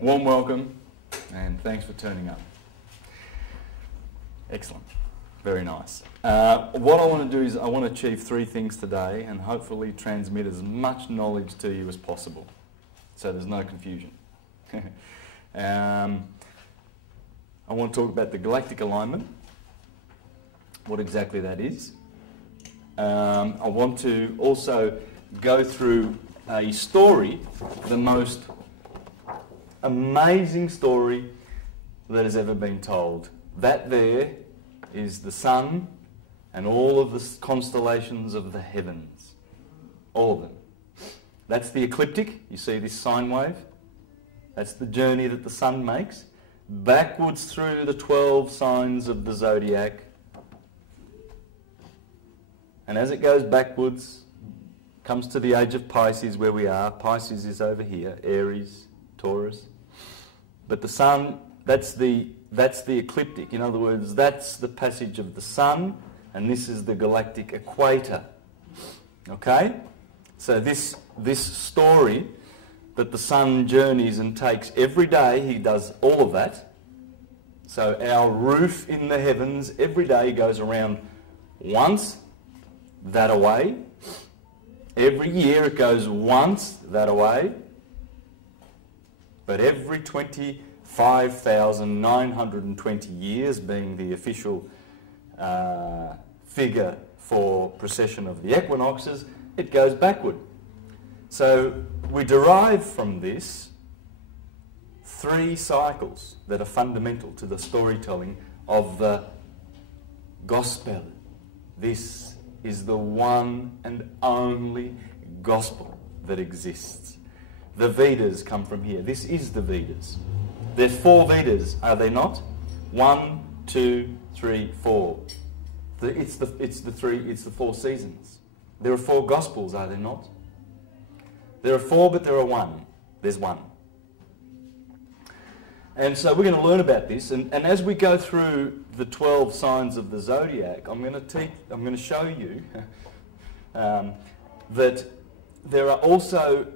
Warm welcome, and thanks for turning up. Excellent. Very nice. What I want to do is I want to achieve three things today and hopefully transmit as much knowledge to you as possible, so there's no confusion. I want to talk about the galactic alignment, what exactly that is. I want to also go through a story, the most amazing story that has ever been told. That there is the sun and all of the constellations of the heavens. All of them. That's the ecliptic. You see this sine wave? That's the journey that the sun makes backwards through the 12 signs of the zodiac. And as it goes backwards, comes to the age of Pisces where we are. Pisces is over here, Aries, Taurus. But the sun, that's the ecliptic. In other words, that's the passage of the sun, and this is the galactic equator. Okay? So this story that the sun journeys and takes every day, he does all of that. So our roof in the heavens every day goes around once, that away. Every year it goes once, that away. But every 25,920 years, being the official figure for precession of the equinoxes, it goes backward. So we derive from this three cycles that are fundamental to the storytelling of the gospel. This is the one and only gospel that exists. The Vedas come from here. This is the Vedas. There are 4 Vedas, are there not? 1, 2, 3, 4. It's the 4 seasons. There are 4 Gospels, are there not? There are 4, but there are 1. There's 1. And so we're going to learn about this. And as we go through the 12 signs of the zodiac, I'm going to show you that there are also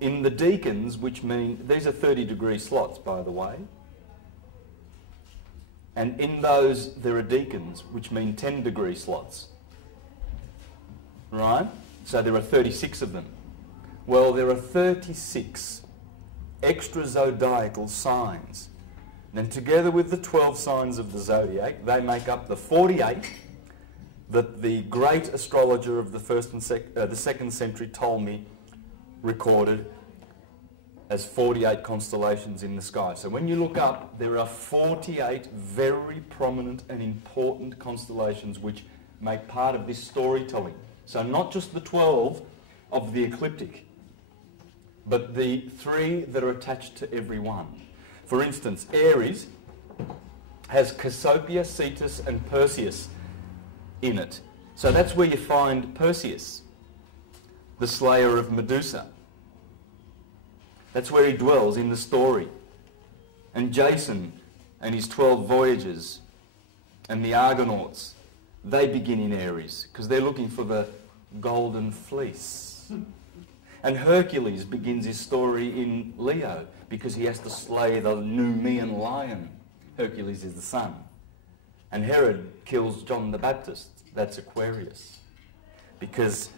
in the deacons, which mean, these are 30-degree slots, by the way. And in those, there are deacons, which mean 10-degree slots. Right? So there are 36 of them. Well, there are 36 extra zodiacal signs. And together with the 12 signs of the zodiac, they make up the 48 that the great astrologer of the 2nd century Ptolemy recorded as 48 constellations in the sky. So when you look up, there are 48 very prominent and important constellations which make part of this storytelling. So not just the 12 of the ecliptic, but the 3 that are attached to every one. For instance, Aries has Cassiopeia, Cetus and Perseus in it. So that's where you find Perseus, the slayer of Medusa. That's where he dwells in the story. And Jason and his 12 voyages and the Argonauts, they begin in Aries because they're looking for the golden fleece. And Hercules begins his story in Leo because he has to slay the Numidian lion. Hercules is the sun. And Herod kills John the Baptist. That's Aquarius. Because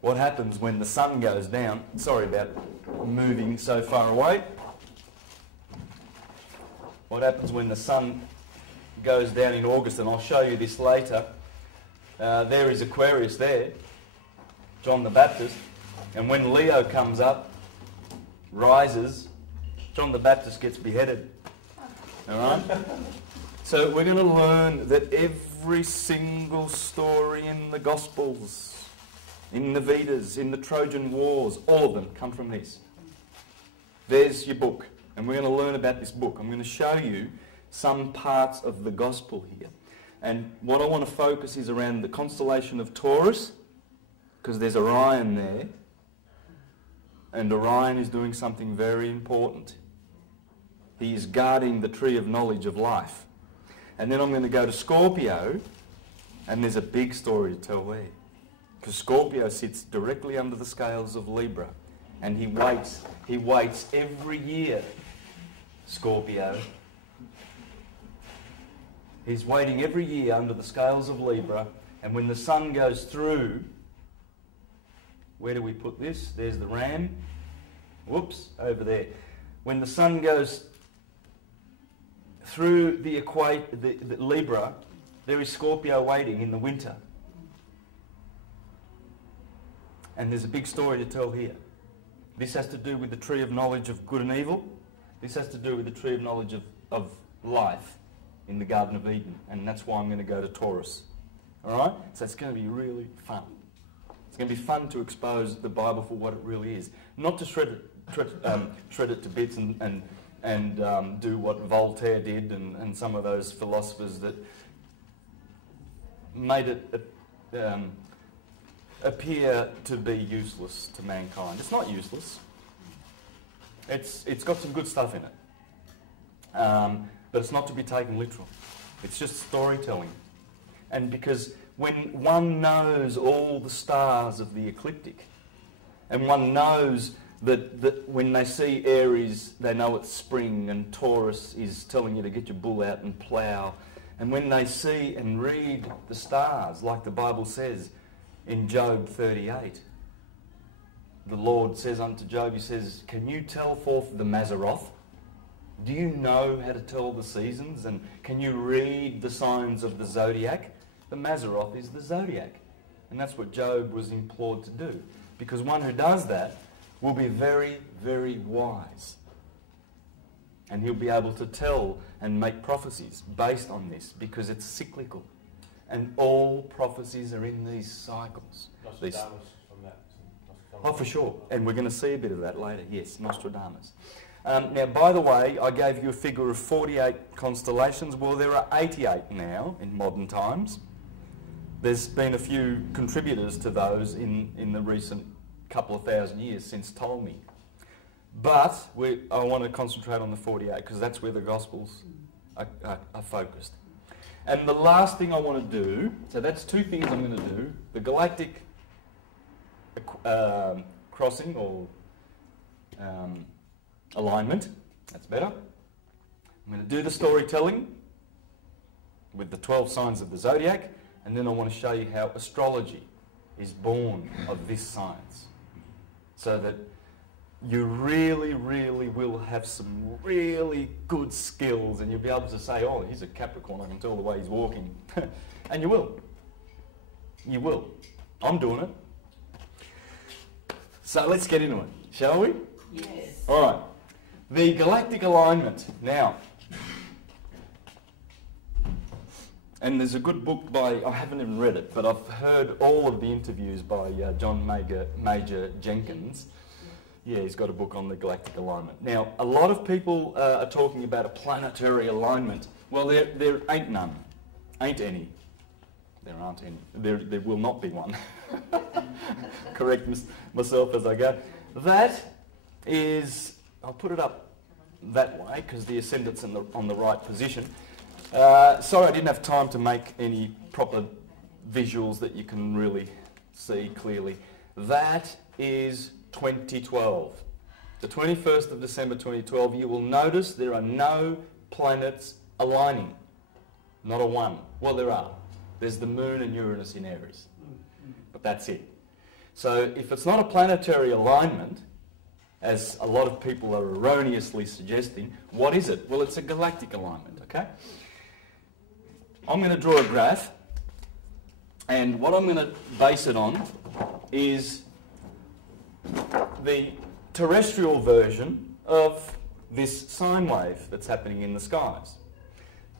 what happens when the sun goes down, sorry about moving so far away. What happens when the sun goes down in August, and I'll show you this later. There is Aquarius there, John the Baptist. And when Leo comes up, rises, John the Baptist gets beheaded. Alright? So we're going to learn that every single story in the Gospels, in the Vedas, in the Trojan Wars, all of them come from this. There's your book. And we're going to learn about this book. I'm going to show you some parts of the Gospel here. And what I want to focus is around the constellation of Taurus, because there's Orion there. And Orion is doing something very important. He is guarding the tree of knowledge of life. And then I'm going to go to Scorpio, and there's a big story to tell there. Because Scorpio sits directly under the scales of Libra. And he waits every year Scorpio. He's waiting every year under the scales of Libra, and when the sun goes through, where do we put this? There's the ram. Whoops, over there. When the sun goes through the equator, the Libra, there is Scorpio waiting in the winter. And there's a big story to tell here. This has to do with the tree of knowledge of good and evil. This has to do with the tree of knowledge of life in the Garden of Eden. And that's why I'm going to go to Taurus. All right? So it's going to be really fun. It's going to be fun to expose the Bible for what it really is. Not to shred it to bits and do what Voltaire did and some of those philosophers that made it appear to be useless to mankind. It's not useless. It's got some good stuff in it. But it's not to be taken literal. It's just storytelling. And because when one knows all the stars of the ecliptic, and one knows that when they see Aries, they know it's spring, and Taurus is telling you to get your bull out and plough. And when they see and read the stars, like the Bible says in Job 38, the Lord says unto Job, he says, can you tell forth the Mazzaroth? Do you know how to tell the seasons? And can you read the signs of the zodiac? The Mazzaroth is the zodiac. And that's what Job was implored to do. Because one who does that will be very, very wise. And he'll be able to tell and make prophecies based on this, because it's cyclical. And all prophecies are in these cycles. Nostradamus from that. Oh, for sure. And we're going to see a bit of that later. Yes, Nostradamus. Now, by the way, I gave you a figure of 48 constellations. Well, there are 88 now in modern times. There's been a few contributors to those in the recent couple of thousand years since Ptolemy. But I want to concentrate on the 48 because that's where the Gospels are focused. And the last thing I want to do, so that's two things I'm going to do. The galactic crossing or alignment, that's better. I'm going to do the storytelling with the 12 signs of the zodiac, and then I want to show you how astrology is born of this science. So that you really, really will have some really good skills, and you'll be able to say, oh, he's a Capricorn, I can tell the way he's walking. And you will. You will. I'm doing it. So let's get into it, shall we? Yes. All right. The galactic alignment. Now, and there's a good book by, I haven't even read it, but I've heard all of the interviews by John Major Jenkins. Yeah, he's got a book on the galactic alignment. Now, a lot of people are talking about a planetary alignment. Well, there ain't none. Ain't any. There aren't any. There will not be one. Correct myself as I go. That is, I'll put it up that way because the ascendant's on the right position. Sorry, I didn't have time to make any proper visuals that you can really see clearly. That is 2012. The 21st of December 2012, you will notice there are no planets aligning. Not a one. Well, there are. There's the Moon and Uranus in Aries. But that's it. So if it's not a planetary alignment, as a lot of people are erroneously suggesting, what is it? Well, it's a galactic alignment, okay? I'm going to draw a graph, and what I'm going to base it on is the terrestrial version of this sine wave that's happening in the skies.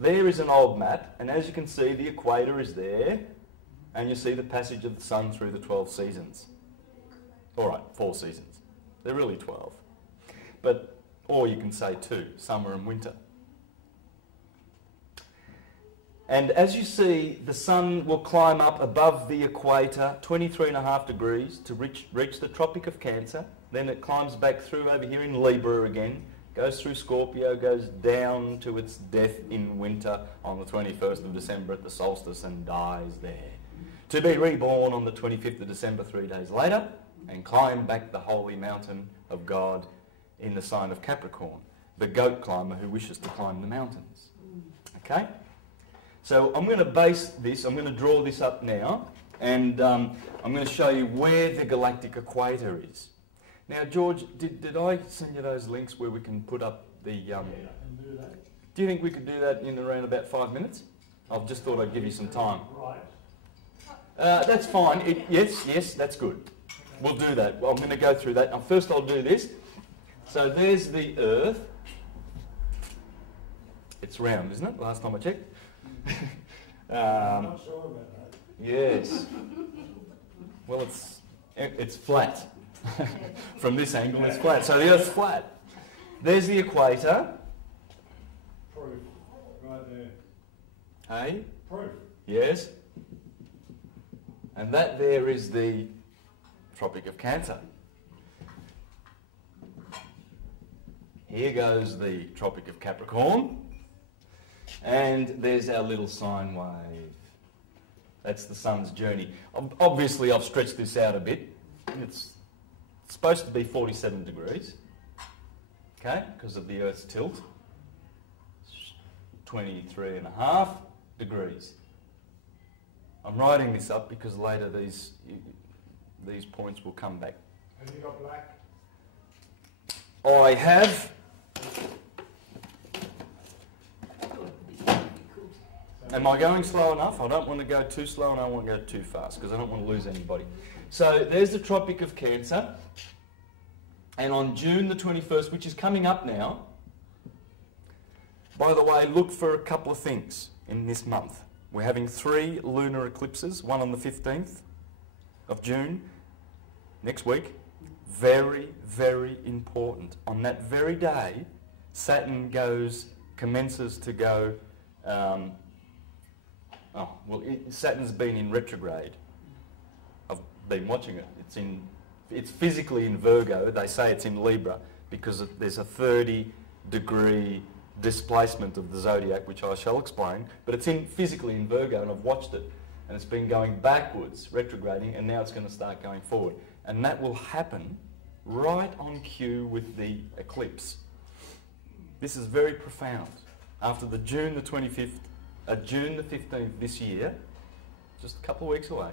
There is an old map, and as you can see, the equator is there, and you see the passage of the sun through the 12 seasons. All right, 4 seasons. They're really 12. But, or you can say 2, summer and winter. And as you see, the sun will climb up above the equator 23.5 degrees to reach the Tropic of Cancer. Then it climbs back through over here in Libra again, goes through Scorpio, goes down to its death in winter on the 21st of December at the solstice and dies there. To be reborn on the 25th of December 3 days later and climb back the holy mountain of God in the sign of Capricorn. the goat climber who wishes to climb the mountains. Okay? So I'm going to base this, I'm going to draw this up now, and I'm going to show you where the galactic equator is. Now, George, did I send you those links where we can put up the... Yeah, I can do that. Do you think we could do that in around about 5 minutes? I've just thought I'd give you some time. Right. That's fine. Yes, that's good. We'll do that. Well, I'm going to go through that. Now, first I'll do this. So there's the Earth. It's round, isn't it? Last time I checked. I'm not sure about that. Yes. Well, it's flat. From this angle, it's flat. So the Earth's flat. There's the equator. Proof. Right there. Hey? Proof. Yes. And that there is the Tropic of Cancer. Here goes the Tropic of Capricorn. And there's our little sine wave. That's the sun's journey. Obviously, I've stretched this out a bit. It's supposed to be 47 degrees, okay, because of the Earth's tilt. 23.5 degrees. I'm writing this up because later these points will come back. Have you got black? I have. Am I going slow enough? I don't want to go too slow and I don't want to go too fast because I don't want to lose anybody. So there's the Tropic of Cancer. And on June the 21st, which is coming up now, by the way, look for a couple of things in this month. We're having 3 lunar eclipses, one on the 15th of June, next week. Very, very important. On that very day, Saturn commences to go, Saturn's been in retrograde. I've been watching it. It's physically in Virgo. They say it's in Libra because there's a 30-degree displacement of the zodiac, which I shall explain. But it's physically in Virgo, and I've watched it. And it's been going backwards, retrograding, and now it's going to start going forward. And that will happen right on cue with the eclipse. This is very profound. After the June the 25th, June the 15th this year, just a couple of weeks away,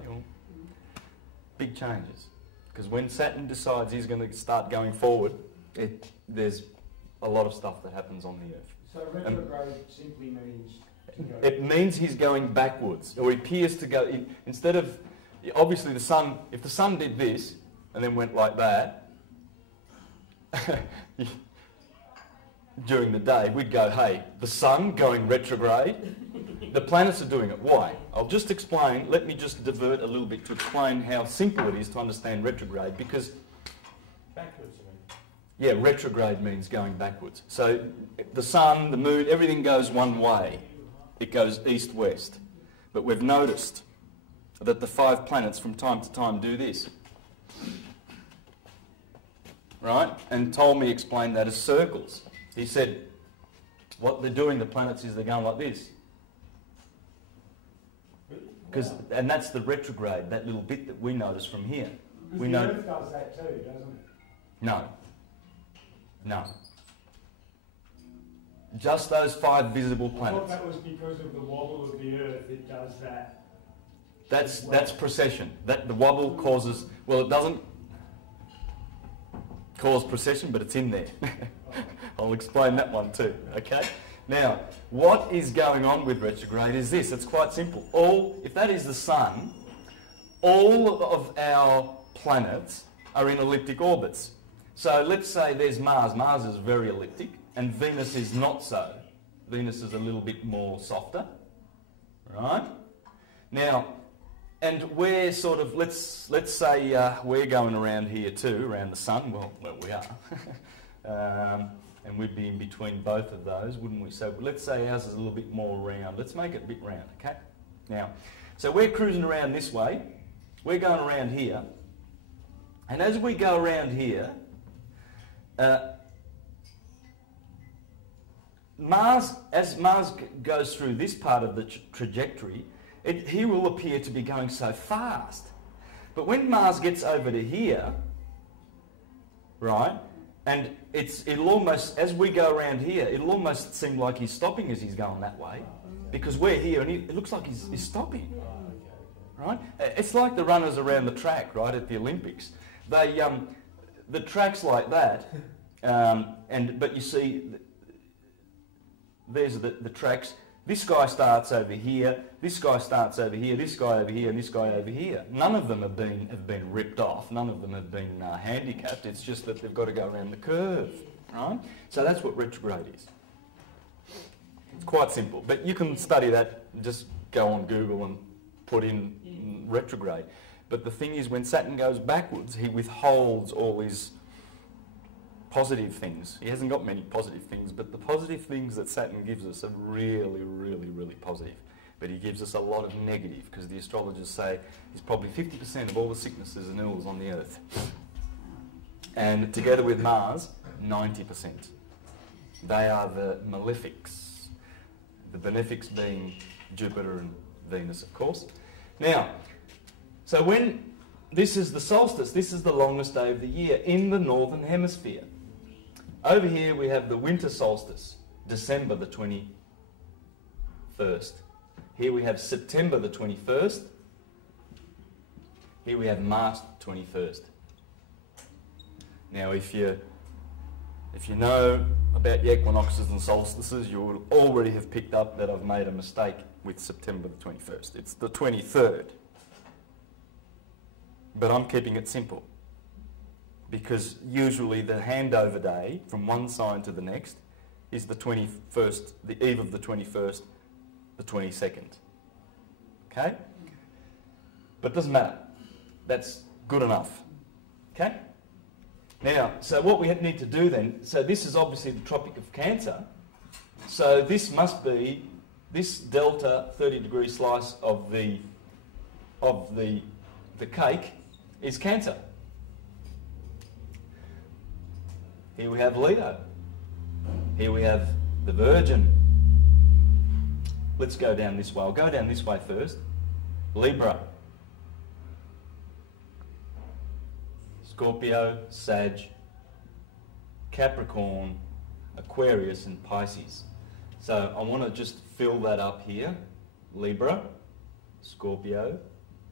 big changes. Because when Saturn decides he's going to start going forward, there's a lot of stuff that happens on the Earth. So retrograde simply means... It means he's going backwards, or he appears to go... Instead of... Obviously the sun... If the sun did this, and then went like that, during the day, we'd go, hey, the sun going retrograde, the planets are doing it. Why? I'll just explain. Let me just divert a little bit to explain how simple it is to understand retrograde, because... Backwards, I mean. Yeah, retrograde means going backwards. So the sun, the moon, everything goes one way. It goes east-west. But we've noticed that the 5 planets from time to time do this. Right? And Ptolemy explained that as circles. He said, what they're doing, the planets, is they're going like this. And that's the retrograde, that little bit that we notice from here. The Earth does that too, doesn't it? No. No. Just those 5 visible planets. I thought that was because of the wobble of the Earth, it does that. That's precession. The wobble causes... Well, it doesn't cause precession, but it's in there. I'll explain that one too, okay? Now, what is going on with retrograde is this. It's quite simple. If that is the sun, all of our planets are in elliptic orbits. So let's say there's Mars. Mars is very elliptic, and Venus is not so. Venus is a little bit more softer, right? Now, and we're sort of, let's say we're going around here too, around the sun. Well we are. And we'd be in between both of those, wouldn't we? So let's say ours is a little bit more round. Let's make it a bit round, okay? Now, so we're cruising around this way. We're going around here. And as we go around here, as Mars goes through this part of the trajectory, he will appear to be going so fast. But when Mars gets over to here, right, And it'll almost, as we go around here, it'll almost seem like he's stopping as he's going that way, because we're here and it looks like he's stopping. Right? It's like the runners around the track, right, at the Olympics. They, the track's like that, but you see, there's the tracks. This guy starts over here, this guy starts over here, this guy over here, and this guy over here. None of them have been ripped off. None of them have been handicapped. It's just that they've got to go around the curve, right? So that's what retrograde is. It's quite simple, but you can study that. Just go on Google and put in retrograde. But the thing is, when Saturn goes backwards, he withholds all his positive things. He hasn't got many positive things, but the positive things that Saturn gives us are really, really, really positive. But he gives us a lot of negative, because the astrologers say he's probably 50% of all the sicknesses and ills on the earth. And together with Mars, 90%. They are the malefics. The benefics being Jupiter and Venus, of course. Now, so when this is the solstice, this is the longest day of the year in the northern hemisphere. Over here we have the winter solstice, December the 21st. Here we have September the 21st. Here we have March the 21st. Now if you know about the equinoxes and solstices, you will already have picked up that I've made a mistake with September the 21st. It's the 23rd. But I'm keeping it simple, because usually the handover day from one sign to the next is the 21st, the eve of the 21st, the 22nd. Okay? But it doesn't matter. That's good enough. Okay? Now, so what we need to do then, so this is obviously the Tropic of Cancer. So this must be, this delta 30-degree slice of the cake is Cancer. Here we have Leo. Here we have the Virgin. Let's go down this way. I'll go down this way first. Libra. Scorpio, Sag, Capricorn, Aquarius and Pisces. So I want to just fill that up here. Libra, Scorpio,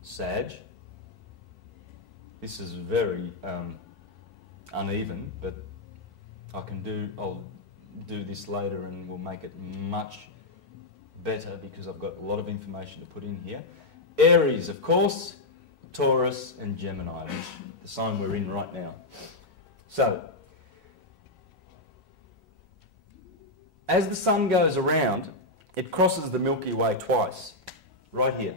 Sag. This is very uneven, but I'll do this later and we'll make it much better, because I've got a lot of information to put in here. Aries, of course, Taurus and Gemini, which is the sign we're in right now. So, as the sun goes around, it crosses the Milky Way twice, right here.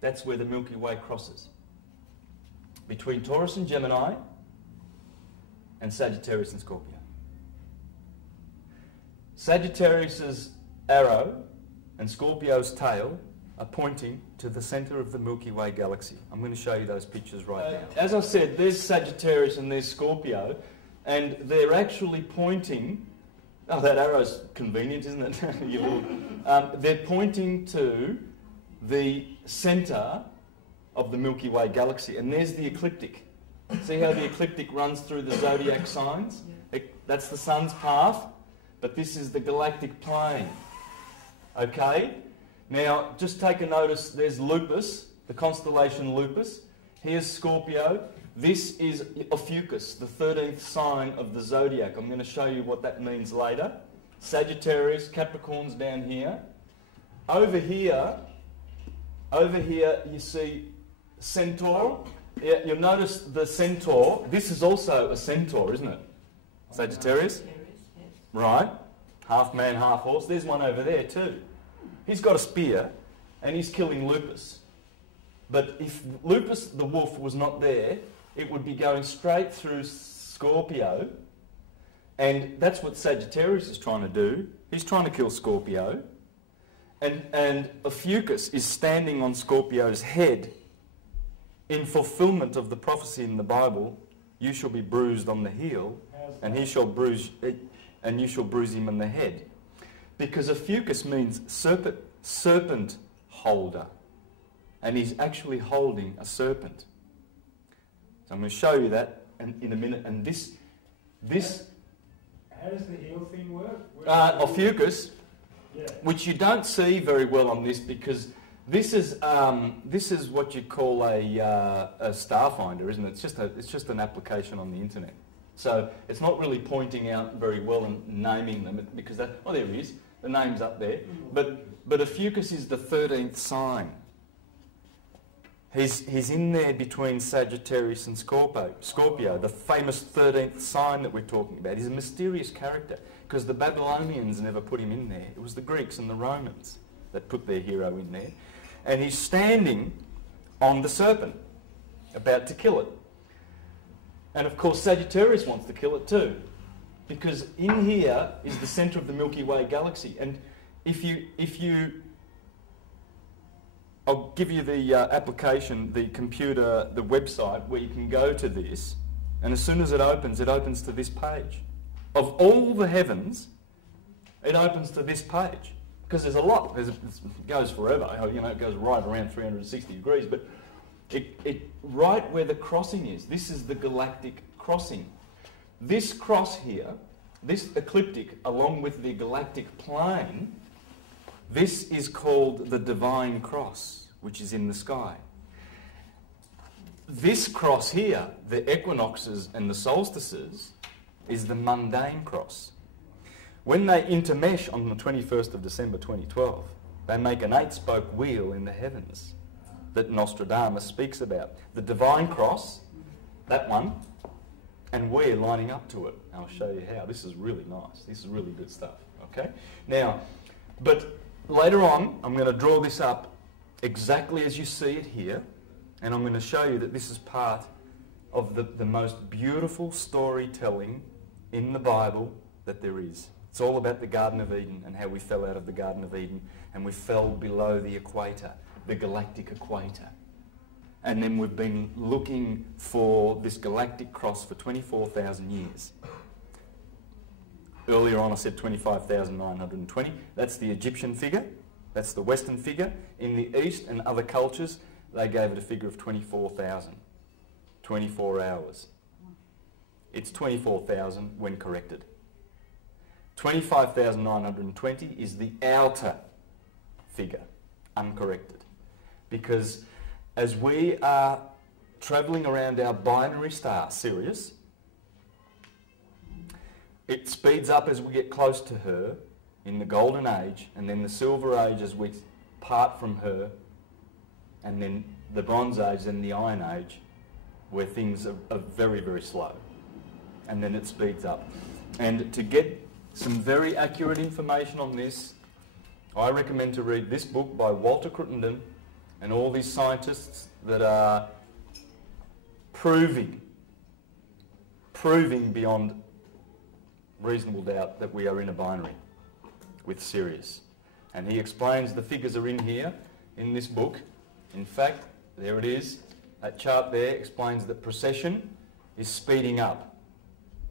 That's where the Milky Way crosses. Between Taurus and Gemini, and Sagittarius and Scorpio. Sagittarius's arrow and Scorpio's tail are pointing to the centre of the Milky Way galaxy. I'm going to show you those pictures right now. As I said, there's Sagittarius and there's Scorpio, and they're actually pointing... Oh, that arrow's convenient, isn't it? You little, they're pointing to the centre of the Milky Way galaxy, and there's the ecliptic. See how the ecliptic runs through the zodiac signs? That's the sun's path, but this is the galactic plane. Okay? Now, just take a notice, there's Lupus, the constellation Lupus. Here's Scorpio. This is Ophiuchus, the 13th sign of the zodiac. I'm going to show you what that means later. Sagittarius, Capricorn's down here. Over here you see Centaur. Yeah, you'll notice the Centaur. This is also a Centaur, isn't it? Sagittarius? Right. Half man, half horse. There's one over there too. He's got a spear and he's killing Lupus. But if Lupus the wolf was not there, it would be going straight through Scorpio, and that's what Sagittarius is trying to do. He's trying to kill Scorpio, and Ophiuchus is standing on Scorpio's head in fulfillment of the prophecy in the Bible, you shall be bruised on the heel, and you shall bruise him on the head. Because Ophiuchus means serpent holder, and he's actually holding a serpent. So I'm going to show you that in a minute. And this how does the heel thing work? Ophiuchus, Yeah. which you don't see very well on this because this is what you call a starfinder, isn't it? It's just an application on the internet. So it's not really pointing out very well and naming them because there he is. The name's up there. But Ophiuchus is the 13th sign. He's in there between Sagittarius and Scorpio, the famous 13th sign that we're talking about. He's a mysterious character because the Babylonians never put him in there. It was the Greeks and the Romans that put their hero in there. And he's standing on the serpent, about to kill it. And of course Sagittarius wants to kill it too, because in here is the centre of the Milky Way galaxy. And if you I'll give you the application, the computer, the website where you can go to this, and as soon as it opens to this page. Of all the heavens, it opens to this page. Because there's a lot. It goes forever. You know, it goes right around 360 degrees. But it right where the crossing is, this is the galactic crossing. This cross here, this ecliptic, along with the galactic plane, this is called the divine cross, which is in the sky. This cross here, the equinoxes and the solstices, is the mundane cross. When they intermesh on the 21st of December 2012, they make an 8-spoke wheel in the heavens that Nostradamus speaks about. The divine cross, that one, and we're lining up to it. I'll show you how. This is really nice. This is really good stuff. Okay? Now, but later on, I'm going to draw this up exactly as you see it here, and I'm going to show you that this is part of the most beautiful storytelling in the Bible that there is. It's all about the Garden of Eden and how we fell out of the Garden of Eden and we fell below the equator, the galactic equator. And then we've been looking for this galactic cross for 24,000 years. Earlier on I said 25,920. That's the Egyptian figure. That's the Western figure. In the East and other cultures, they gave it a figure of 24,000. 24 hours. It's 24,000 when corrected. 25,920 is the outer figure, uncorrected. Because as we are travelling around our binary star, Sirius, it speeds up as we get close to her in the Golden Age, and then the Silver Age as we part from her, and then the Bronze Age and the Iron Age, where things are very, very slow. And then it speeds up. And to get some very accurate information on this, I recommend to read this book by Walter Crittenden and all these scientists that are proving beyond reasonable doubt that we are in a binary with Sirius. And he explains the figures are in here, in this book. In fact, there it is. That chart there explains that precession is speeding up.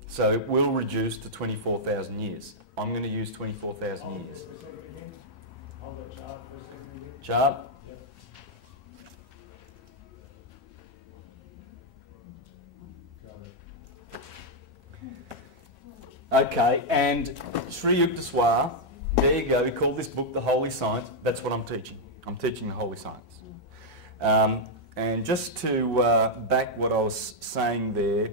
So it will reduce to 24,000 years. I'm going to use 24,000 years. Hold the chart for a second again. Chart? Yep. Okay, and Sri Yukteswar, there you go, we call this book The Holy Science. That's what I'm teaching. I'm teaching the Holy Science. And just to back what I was saying there,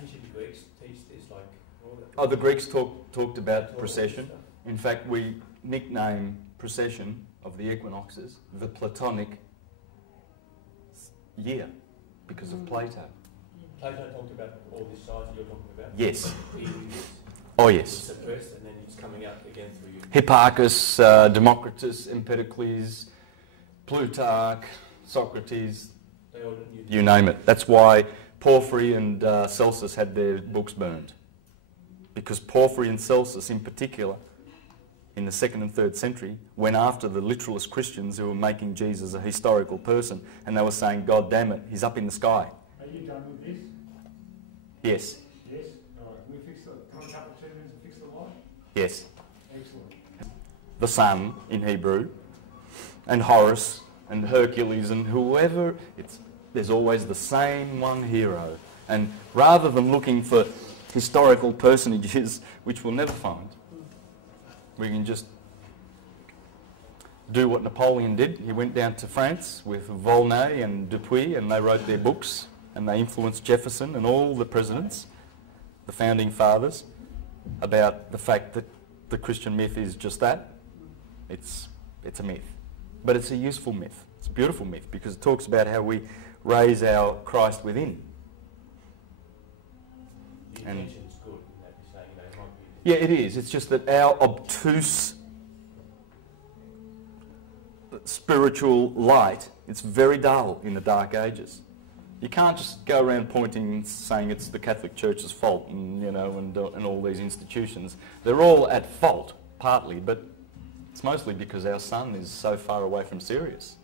ancient Greeks teach this, like all that. Oh, the Greeks talked about precession. In fact, we nickname precession of the equinoxes the Platonic year because of Plato. Plato talked about all this size you're talking about? Yes. It's Oh, yes. suppressed and then it's coming out again through you. Hipparchus, Democritus, Empedocles, Plutarch, Socrates, They all you name it. That's why Porphyry and Celsus had their books burned. Because Porphyry and Celsus in particular, in the 2nd and 3rd century, went after the literalist Christians who were making Jesus a historical person, and they were saying, God damn it, he's up in the sky. Are you done with this? Yes. Yes? All right. Can we fix the, come a couple of 2 minutes and fix the light? Yes. Excellent. The sun in Hebrew, and Horus, and Hercules and whoever, there's always the same one hero. And rather than looking for historical personages, which we'll never find, we can just do what Napoleon did. He went down to France with Volney and Dupuy, and they wrote their books, and they influenced Jefferson and all the presidents, the founding fathers, about the fact that the Christian myth is just that. It's a myth. But it's a useful myth. It's a beautiful myth because it talks about how we raise our Christ within. The intention's good, that you say, it might be. Yeah, it is. It's just that our obtuse spiritual light, it's very dull in the Dark Ages. You can't just go around pointing and saying it's the Catholic Church's fault and, and all these institutions. They're all at fault, partly, but it's mostly because our sun is so far away from Sirius.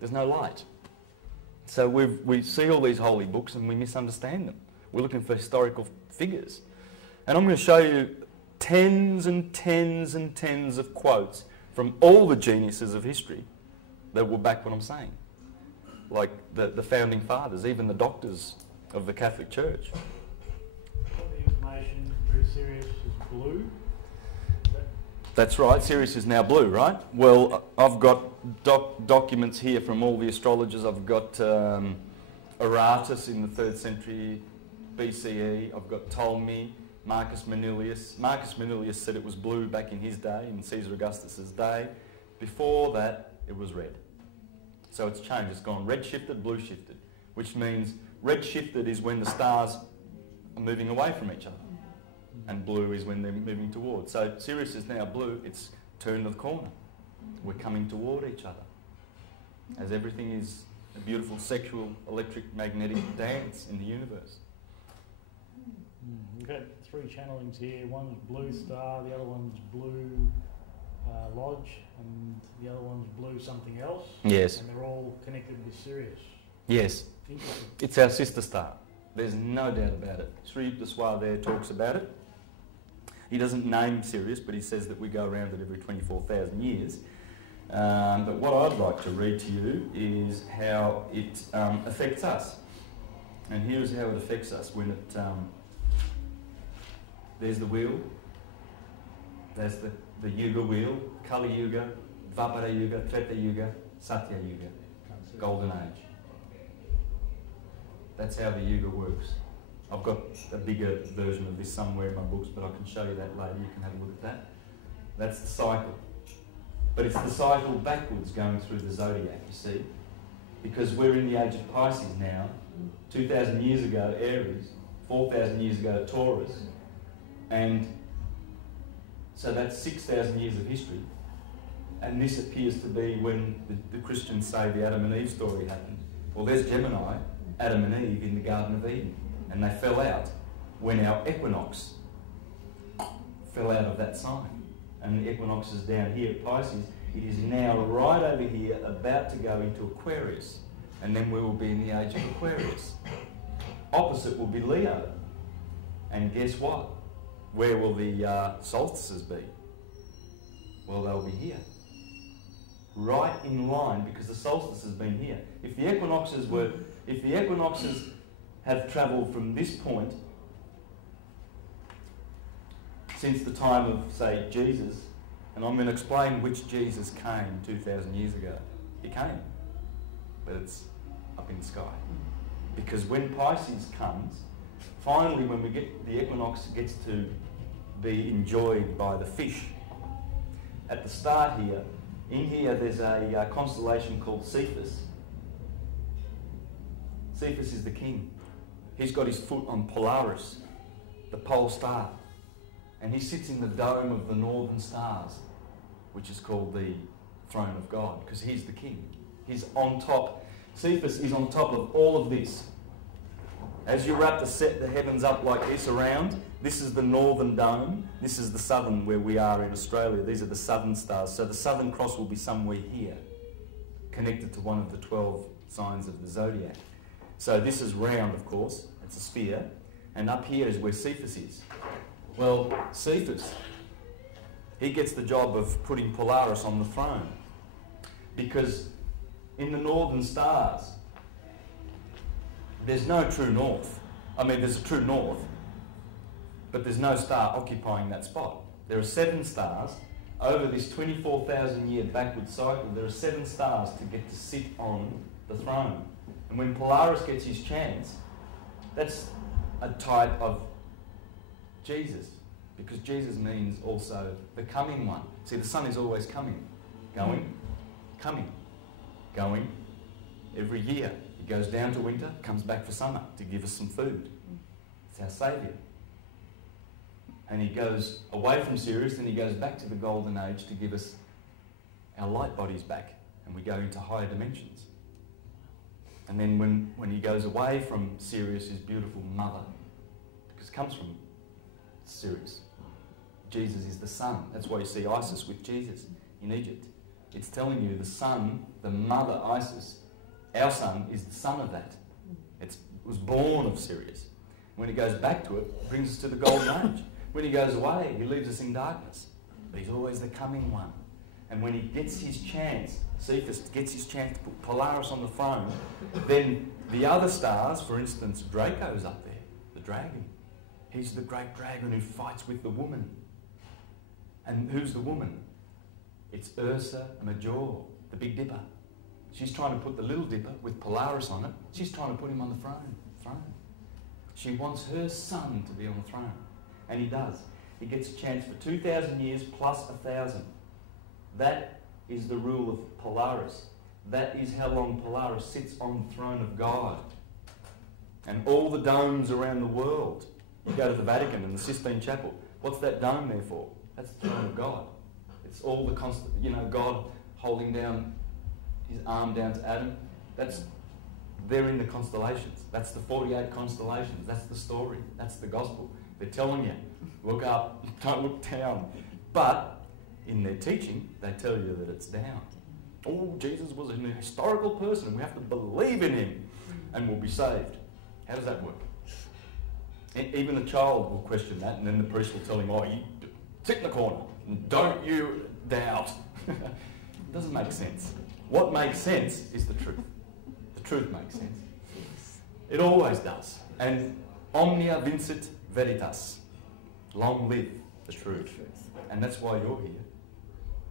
There's no light. So we see all these holy books and we misunderstand them. We're looking for historical figures. And I'm going to show you tens and tens and tens of quotes from all the geniuses of history that will back what I'm saying. Like the founding fathers, even the doctors of the Catholic Church. The information through Sirius is blue. That's right, Sirius is now blue, right? Well, I've got documents here from all the astrologers. I've got Aratus in the 3rd century BCE. I've got Ptolemy, Marcus Manilius. Marcus Manilius said it was blue back in his day, in Caesar Augustus's day. Before that, it was red. So it's changed. It's gone red shifted, blue shifted, which means red shifted is when the stars are moving away from each other, and blue is when they're moving towards. So Sirius is now blue. It's turned the corner. We're coming toward each other, as everything is a beautiful sexual electric magnetic dance in the universe. We've got 3 channelings here. One's blue star, the other one's blue lodge, and the other one's blue something else. Yes. And they're all connected with Sirius. Yes. It's our sister star. There's no doubt about it. Sri Yukteswar there talks about it. He doesn't name Sirius, but he says that we go around it every 24,000 years. But what I'd like to read to you is how it affects us. And here's how it affects us when it... there's the wheel. There's the Yuga wheel. Kali Yuga, Dvapara Yuga, Treta Yuga, Satya Yuga. Golden Age. That's how the Yuga works. I've got a bigger version of this somewhere in my books, but I can show you that later. You can have a look at that. That's the cycle. But it's the cycle backwards going through the zodiac, you see. Because we're in the age of Pisces now. 2,000 years ago, Aries. 4,000 years ago, Taurus. And so that's 6,000 years of history. And this appears to be when the Christians say the Adam and Eve story happened. Well, there's Gemini, Adam and Eve in the Garden of Eden. And they fell out when our equinox fell out of that sign. And the equinox is down here at Pisces. It is now right over here, about to go into Aquarius. And then we will be in the age of Aquarius. Opposite will be Leo. And guess what? Where will the solstices be? Well, they'll be here. Right in line, because the solstice has been here. If the equinoxes have travelled from this point since the time of, say, Jesus, and I'm going to explain which Jesus came 2,000 years ago. He came, but it's up in the sky. Because when Pisces comes, finally when the equinox gets to be enjoyed by the fish, at the start here, in here there's a constellation called Cephas. Cephas is the king. He's got his foot on Polaris, the pole star. And he sits in the dome of the northern stars, which is called the throne of God, because he's the king. He's on top. Cephas is on top of all of this. As you wrap the heavens up like this around, this is the northern dome. This is the southern, where we are in Australia. These are the southern stars. So the Southern Cross will be somewhere here, connected to one of the 12 signs of the zodiac. So this is round, of course. It's a sphere. And up here is where Cephas is. Well, Cephas, he gets the job of putting Polaris on the throne. Because in the northern stars, there's no true north. I mean, there's a true north, but there's no star occupying that spot. There are 7 stars. Over this 24,000 year backward cycle, there are 7 stars to get to sit on the throne. And when Polaris gets his chance, that's a type of Jesus, because Jesus means also the coming one. See, the sun is always coming, going, coming, going. Every year it goes down to winter, comes back for summer to give us some food. It's our saviour. And he goes away from Sirius and he goes back to the golden age to give us our light bodies back, and we go into higher dimensions. And then when he goes away from Sirius, his beautiful mother, because it comes from Sirius, Jesus is the sun. That's why you see Isis with Jesus in Egypt. It's telling you the sun, the mother Isis, our sun is the son of that. It was born of Sirius. When he goes back to it, it brings us to the golden age. When he goes away, he leaves us in darkness. But he's always the coming one. And when he gets his chance, Cephas gets his chance to put Polaris on the throne, then the other stars, for instance, Draco's up there, the dragon. He's the great dragon who fights with the woman. And who's the woman? It's Ursa Major, the Big Dipper. She's trying to put the Little Dipper with Polaris on it. She's trying to put him on the throne. She wants her son to be on the throne. And he does. He gets a chance for 2,000 years plus 1,000. That is the rule of Polaris. That is how long Polaris sits on the throne of God. And all the domes around the world. You go to the Vatican and the Sistine Chapel. What's that dome there for? That's the throne of God. It's all the God holding down his arm down to Adam. They're in the constellations. That's the 48 constellations. That's the story. That's the gospel. They're telling you, look up, don't look down. But in their teaching, they tell you that it's down. Oh, Jesus was a historical person and we have to believe in him and we'll be saved. How does that work? Even a child will question that, and then the priest will tell him, oh, you sit in the corner and don't you doubt. It doesn't make sense. What makes sense is the truth. The truth makes sense. It always does. And omnia vincit veritas. Long live the truth. And that's why you're here.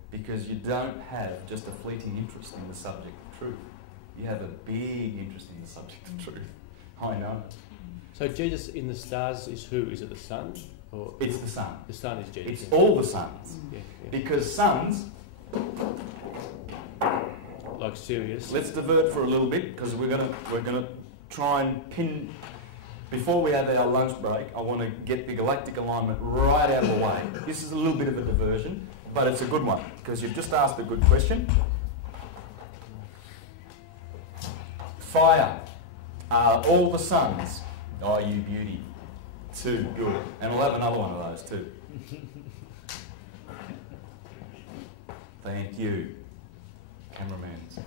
Because you don't have just a fleeting interest in the subject of truth. You have a big interest in the subject of truth. I know. So Jesus in the stars is who? Is it the sun? Or it's the sun. The sun is Jesus. It's all the suns. Yeah. Because suns... Like Sirius. Let's divert for a little bit, because we're gonna try and pin... Before we have our lunch break, I want to get the galactic alignment right out of the way. This is a little bit of a diversion, but it's a good one, because you've just asked a good question. Fire. Are all the suns... Oh, you beauty. Too good. And we'll have another one of those too. Thank you. Cameraman's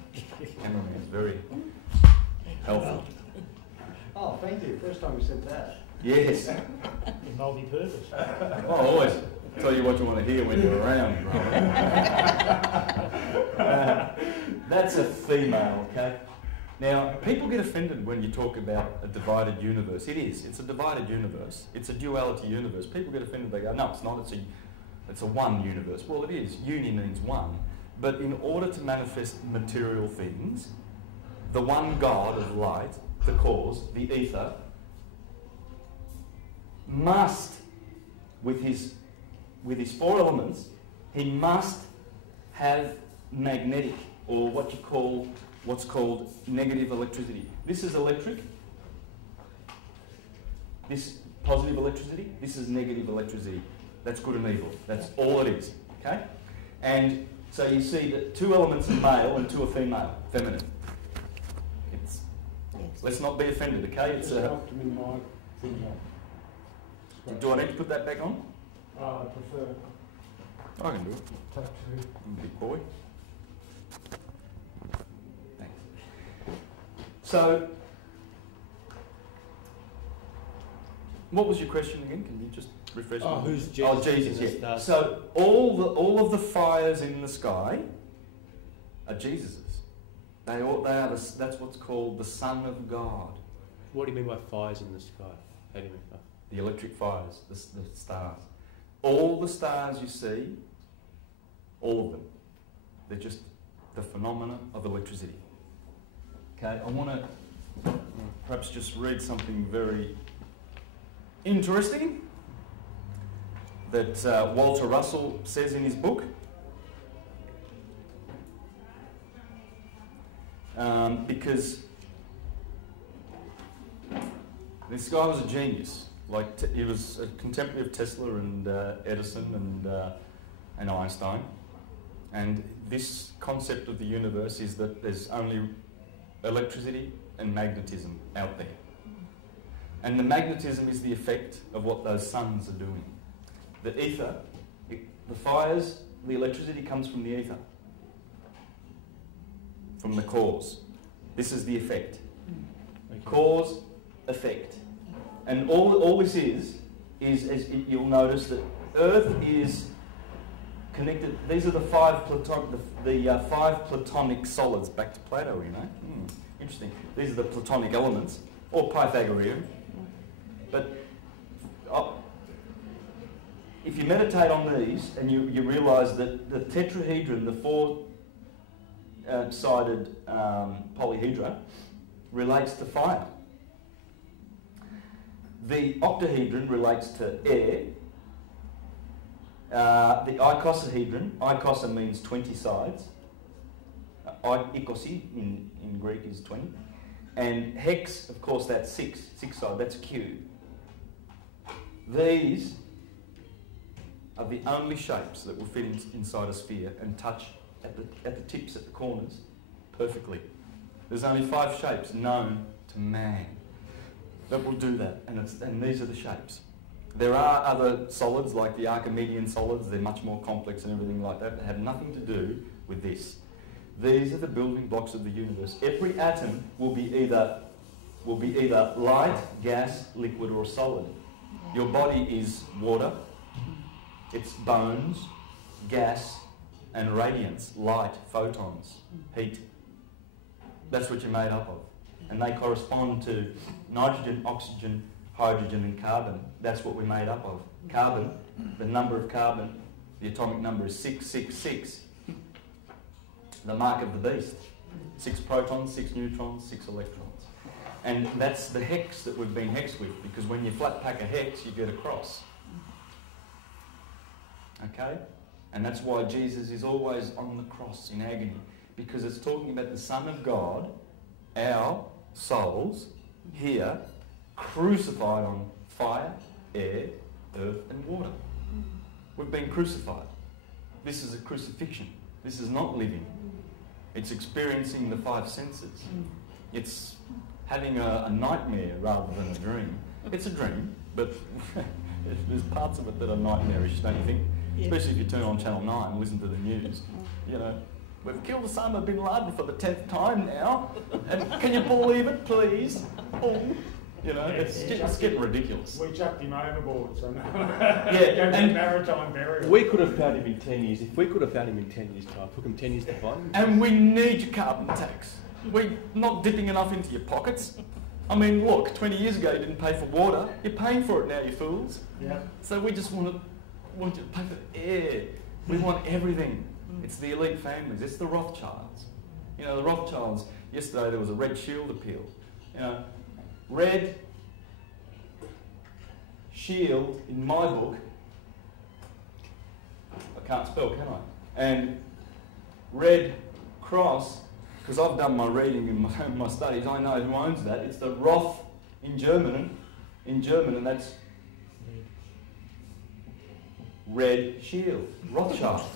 very helpful. Oh, thank you. First time you said that. Yes. Multi-purpose. I'll always tell you what you want to hear when you're around. That's a female, okay? Now, people get offended when you talk about a divided universe. It is. It's a divided universe. It's a duality universe. People get offended. They go, no, it's not. It's a one universe. Well, it is. Uni means one. But in order to manifest material things, the one God of light, the cause, the ether, must, with his 4 elements, he must have magnetic, or what's called negative electricity. This is electric. This positive electricity. This is negative electricity. That's good and evil. That's all it is. Okay? And so you see that 2 elements are male and 2 are feminine. Let's not be offended, okay? It's Do I need to put that back on? I prefer I can do it. tattoo. Big boy. Thanks. So, what was your question again? Can you just refresh me? Who's Jesus? Oh, Jesus, in the yeah. stars? So all of the fires in the sky are Jesus's. They are that's what's called the Son of God. What do you mean by fires in the sky? How do you mean that? The electric fires, the stars. All the stars you see, all of them, they're just the phenomena of electricity. Okay, I want to perhaps just read something very interesting that Walter Russell says in his book. Because this guy was a genius. Like he was a contemporary of Tesla and Edison and Einstein. And this concept of the universe is that there's only electricity and magnetism out there. And the magnetism is the effect of what those suns are doing. The ether, the fires, the electricity comes from the ether, from the cause. This is the effect. Okay. Cause, effect. And all this is as you'll notice that Earth is connected. These are the five platonic solids. Back to Plato, you know. Interesting. These are the platonic elements, or Pythagorean. But if you meditate on these and you realise that the tetrahedron, the four-sided polyhedra, relates to fire. The octahedron relates to air. The icosahedron, icosa means 20 sides. Ikosi in Greek is 20. And hex, of course, that's six sides, that's a cube. These are the only shapes that will fit inside a sphere and touch at the tips, at the corners, perfectly. There's only 5 shapes known to man that will do that, and these are the shapes. There are other solids like the Archimedean solids. They're much more complex and everything like that. They have nothing to do with this. These are the building blocks of the universe. Every atom will be either light, gas, liquid, or solid. Your body is water. It's bones, gas, and radiance, light, photons, heat. That's what you're made up of. And they correspond to nitrogen, oxygen, hydrogen, and carbon. That's what we're made up of. Carbon, the number of carbon, the atomic number is 666. The mark of the beast. 6 protons, 6 neutrons, 6 electrons. And that's the hex that we've been hexed with, because when you flat pack a hex, you get a cross. Okay? And that's why Jesus is always on the cross in agony, because it's talking about the Son of God, our souls, here, crucified on fire, air, earth and water. We've been crucified. This is a crucifixion. This is not living. It's experiencing the 5 senses. It's having a nightmare rather than a dream. It's a dream, but there's parts of it that are nightmarish, don't you think? Yeah. Especially if you turn on Channel 9 and listen to the news. You know, we've killed Osama bin Laden for the 10th time now. And can you believe it, please? Oh. You know, it's getting ridiculous. We chucked him overboard, so no. Yeah, and maritime burial. We could have found him in 10 years. If we could have found him in 10 years' time, took him 10 years to find him. And we need your carbon tax. We're not dipping enough into your pockets. I mean, look, 20 years ago you didn't pay for water. You're paying for it now, you fools. Yeah. So we just want you to pay for the air. We want everything. It's the elite families. It's the Rothschilds. You know, the Rothschilds, yesterday there was a Red Shield appeal. You know, Red Shield, in my book, I can't spell, can I? And Red Cross, because I've done my reading in my studies, I know who owns that. It's the Roth in German, and that's Red Shield, Rothschild,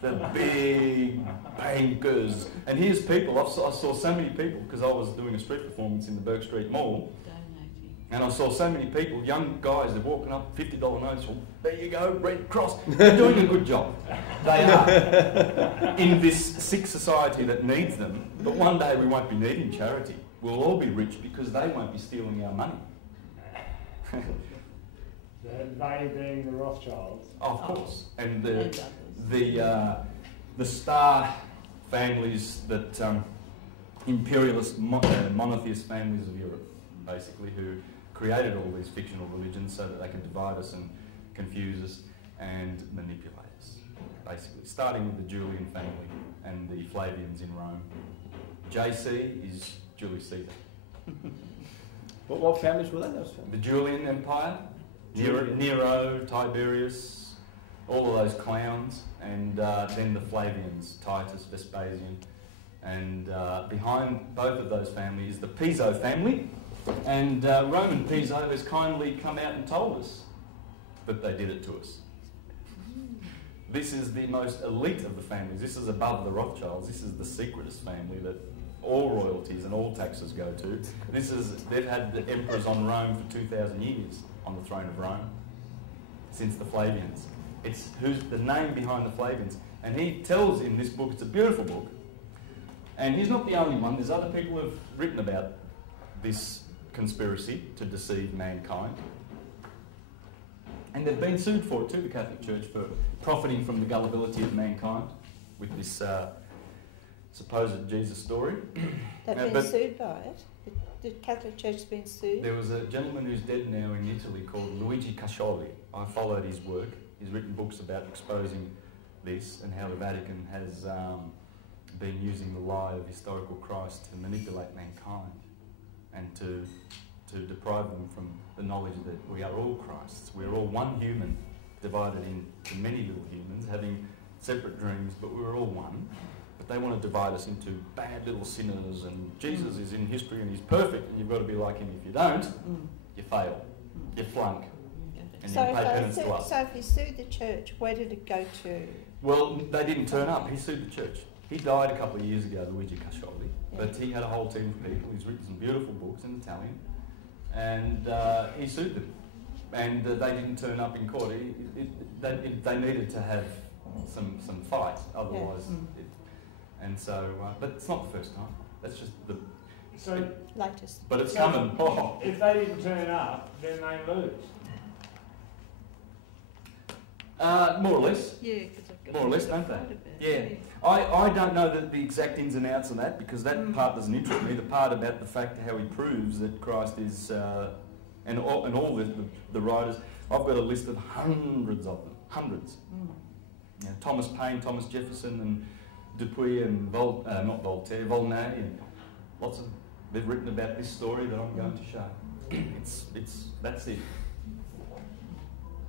the big bankers. And here's people, I saw so many people, because I was doing a street performance in the Burke Street Mall, and I saw so many people, young guys, they're walking up, $50 notes, well, there you go, Red Cross. They're doing a good job. They are. In this sick society that needs them, but one day we won't be needing charity. We'll all be rich because they won't be stealing our money. They being the Rothschilds. Of course. And the star families that imperialist monotheist families of Europe, basically, who created all these fictional religions so that they could divide us and confuse us and manipulate us, basically, starting with the Julian family and the Flavians in Rome. JC is Julius Caesar. What families were they? The Julian Empire, Nero, Tiberius, all of those clowns, and then the Flavians, Titus, Vespasian, and behind both of those families is the Piso family, and Roman Piso has kindly come out and told us that they did it to us. This is the most elite of the families. This is above the Rothschilds. This is the secretest family that all royalties and all taxes go to. They've had the emperors on Rome for 2,000 years on the throne of Rome, since the Flavians. It's who's the name behind the Flavians. And he tells in this book, it's a beautiful book, and he's not the only one. There's other people who have written about this conspiracy to deceive mankind. And they've been sued for it too, the Catholic Church, for profiting from the gullibility of mankind with this supposed Jesus story. They've been sued by it? The Catholic Church has been sued? There was a gentleman who's dead now in Italy called Luigi Cascioli. I followed his work. He's written books about exposing this and how the Vatican has been using the lie of historical Christ to manipulate mankind and to deprive them from the knowledge that we are all Christs. We're all one human, divided into many little humans, having separate dreams, but we're all one. But they want to divide us into bad little sinners, and Jesus is in history and he's perfect, and you've got to be like him. If you don't, you fail, you flunk, and you pay penance to us. So if he sued the church, where did it go to? Well, they didn't turn up. He sued the church. He died a couple of years ago, Luigi Cascioli, but he had a whole team of people. He's written some beautiful books in Italian, and he sued them. And they didn't turn up in court. They needed to have some fight, otherwise... And so, but it's not the first time. That's just the latest. But it's coming. Oh. If they didn't turn up, then they lose. More or less. Yeah, more or less, don't they? Yeah. I don't know the exact ins and outs of that, because that part doesn't interest me. The part about the fact how he proves that Christ is, and all the writers. I've got a list of hundreds of them, hundreds. You know, Thomas Paine, Thomas Jefferson, and Dupuy, and not Voltaire, Volney, and lots of. They've written about this story that I'm going to show. That's it.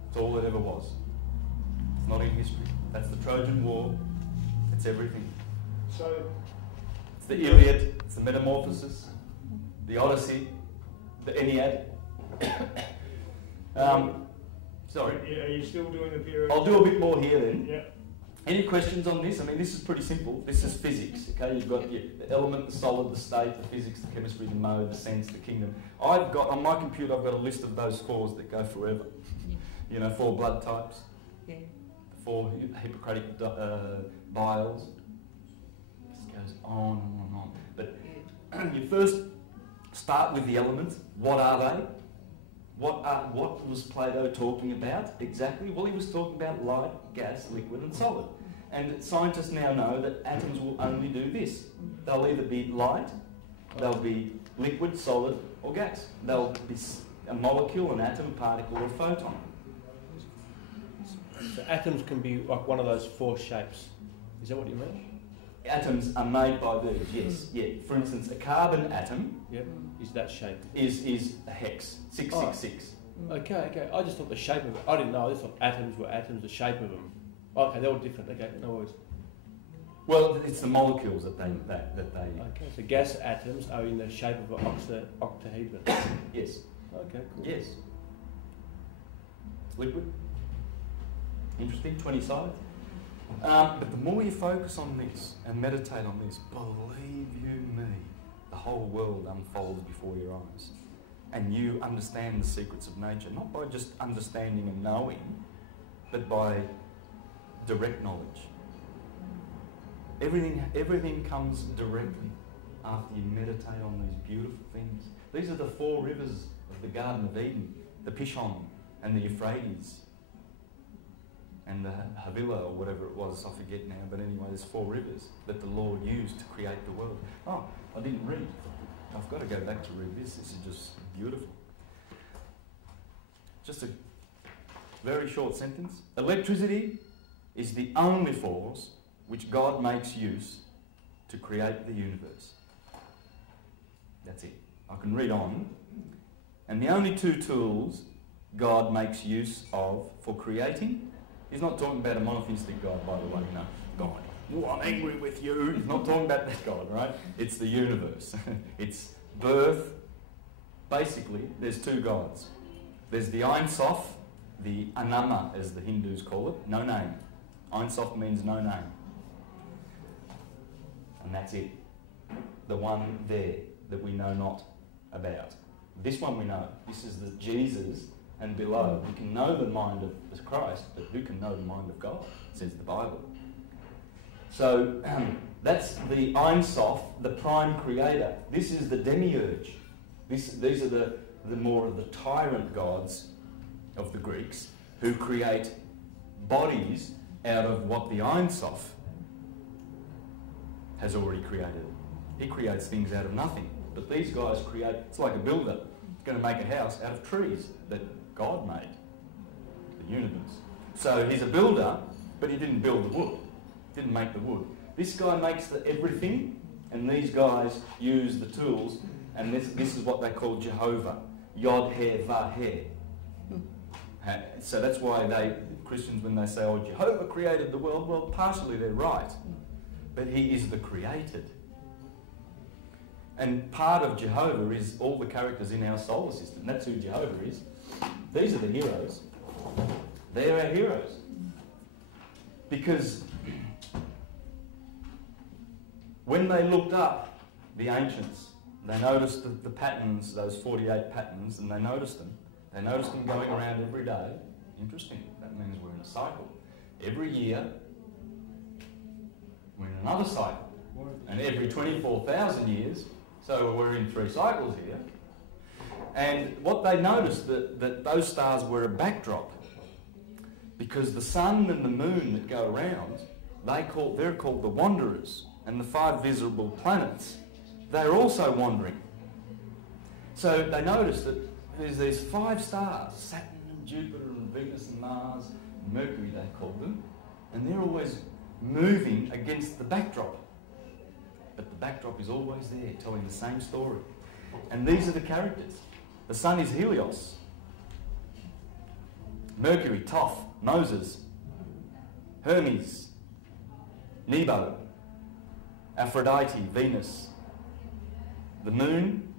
It's all that ever was. It's not in history. That's the Trojan War. It's everything. So it's the Iliad. It's the Metamorphosis, the Odyssey, the Aeneid. Sorry. Are you still doing the period? I'll do a bit more here then. Yeah. Any questions on this? I mean, this is pretty simple. This is physics, okay? You've got the element, the solid, the state, the physics, the chemistry, the mode, the sense, the kingdom. I've got, on my computer, I've got a list of those fours that go forever. You know, 4 blood types, 4 Hippocratic biles. This goes on and on. But you first start with the elements. What are they? What was Plato talking about exactly? Well, he was talking about light, gas, liquid and solid. And scientists now know that atoms will only do this. They'll either be light, they'll be liquid, solid or gas. They'll be a molecule, an atom, a particle or a photon. So atoms can be like one of those 4 shapes. Is that what you mean? Atoms are made by these, yes. Yeah. For instance, a carbon atom is that shape. Is a hex, 666. Okay. I just thought the shape of it. I didn't know. I just thought atoms were atoms, the shape of them. Okay, they're all different. Okay, no worries. Well, it's the molecules that they. Okay, so gas atoms are in the shape of an octahedron. Yes. Okay, cool. Yes. Liquid. Interesting, 20 sides. But the more you focus on this and meditate on this, believe you me, the whole world unfolds before your eyes. And you understand the secrets of nature, not by just understanding and knowing, but by direct knowledge. Everything comes directly after you meditate on these beautiful things. These are the 4 rivers of the Garden of Eden, the Pishon and the Euphrates. and the Havilah, or whatever it was, I forget now, but anyway, there's 4 rivers that the Lord used to create the world. Oh, I didn't read. I've got to go back to read this. This is just beautiful. Just a very short sentence. Electricity is the only force which God makes use to create the universe. That's it. I can read on. And the only 2 tools God makes use of for creating, he's not talking about a monotheistic God, by the way, no. God, oh, I'm angry with you. He's not talking about that God, right? It's the universe. It's birth. Basically, there's 2 gods. There's the Ein Sof, the Anama, as the Hindus call it, no name. Ein Sof means no name. And that's it. The one there that we know not about. This one we know. This is the Jesus, and below. We can know the mind of Christ, but who can know the mind of God, says the Bible. So that's the Ein Sof, the prime creator. This is the demiurge. These are the more of the tyrant gods of the Greeks, who create bodies out of what the Ein Sof has already created. He creates things out of nothing. But these guys create, it's like a builder. He's going to make a house out of trees that God made, the universe. So he's a builder, but he didn't build the wood. Didn't make the wood. This guy makes the everything, and these guys use the tools, and this is what they call Jehovah. Yod, He, Va, He. So that's why Christians, when they say, oh, Jehovah created the world, well, partially they're right. But he is the created. And part of Jehovah is all the characters in our solar system. That's who Jehovah is. These are the heroes. They're our heroes. Because when they looked up, the ancients, they noticed the patterns, those 48 patterns, and they noticed them. They noticed them going around every day. Interesting. That means we're in a cycle. Every year, we're in another cycle. And every 24,000 years, so we're in 3 cycles here. And what they noticed, that those stars were a backdrop, because the sun and the moon that go around, they're called the wanderers, and the 5 visible planets, they're also wandering. So they noticed that there's 5 stars, Saturn and Jupiter and Venus and Mars, and Mercury they called them, and they're always moving against the backdrop. But the backdrop is always there, telling the same story. And these are the characters. The sun is Helios. Mercury, Thoth, Moses, Hermes, Nebo, Aphrodite, Venus. The moon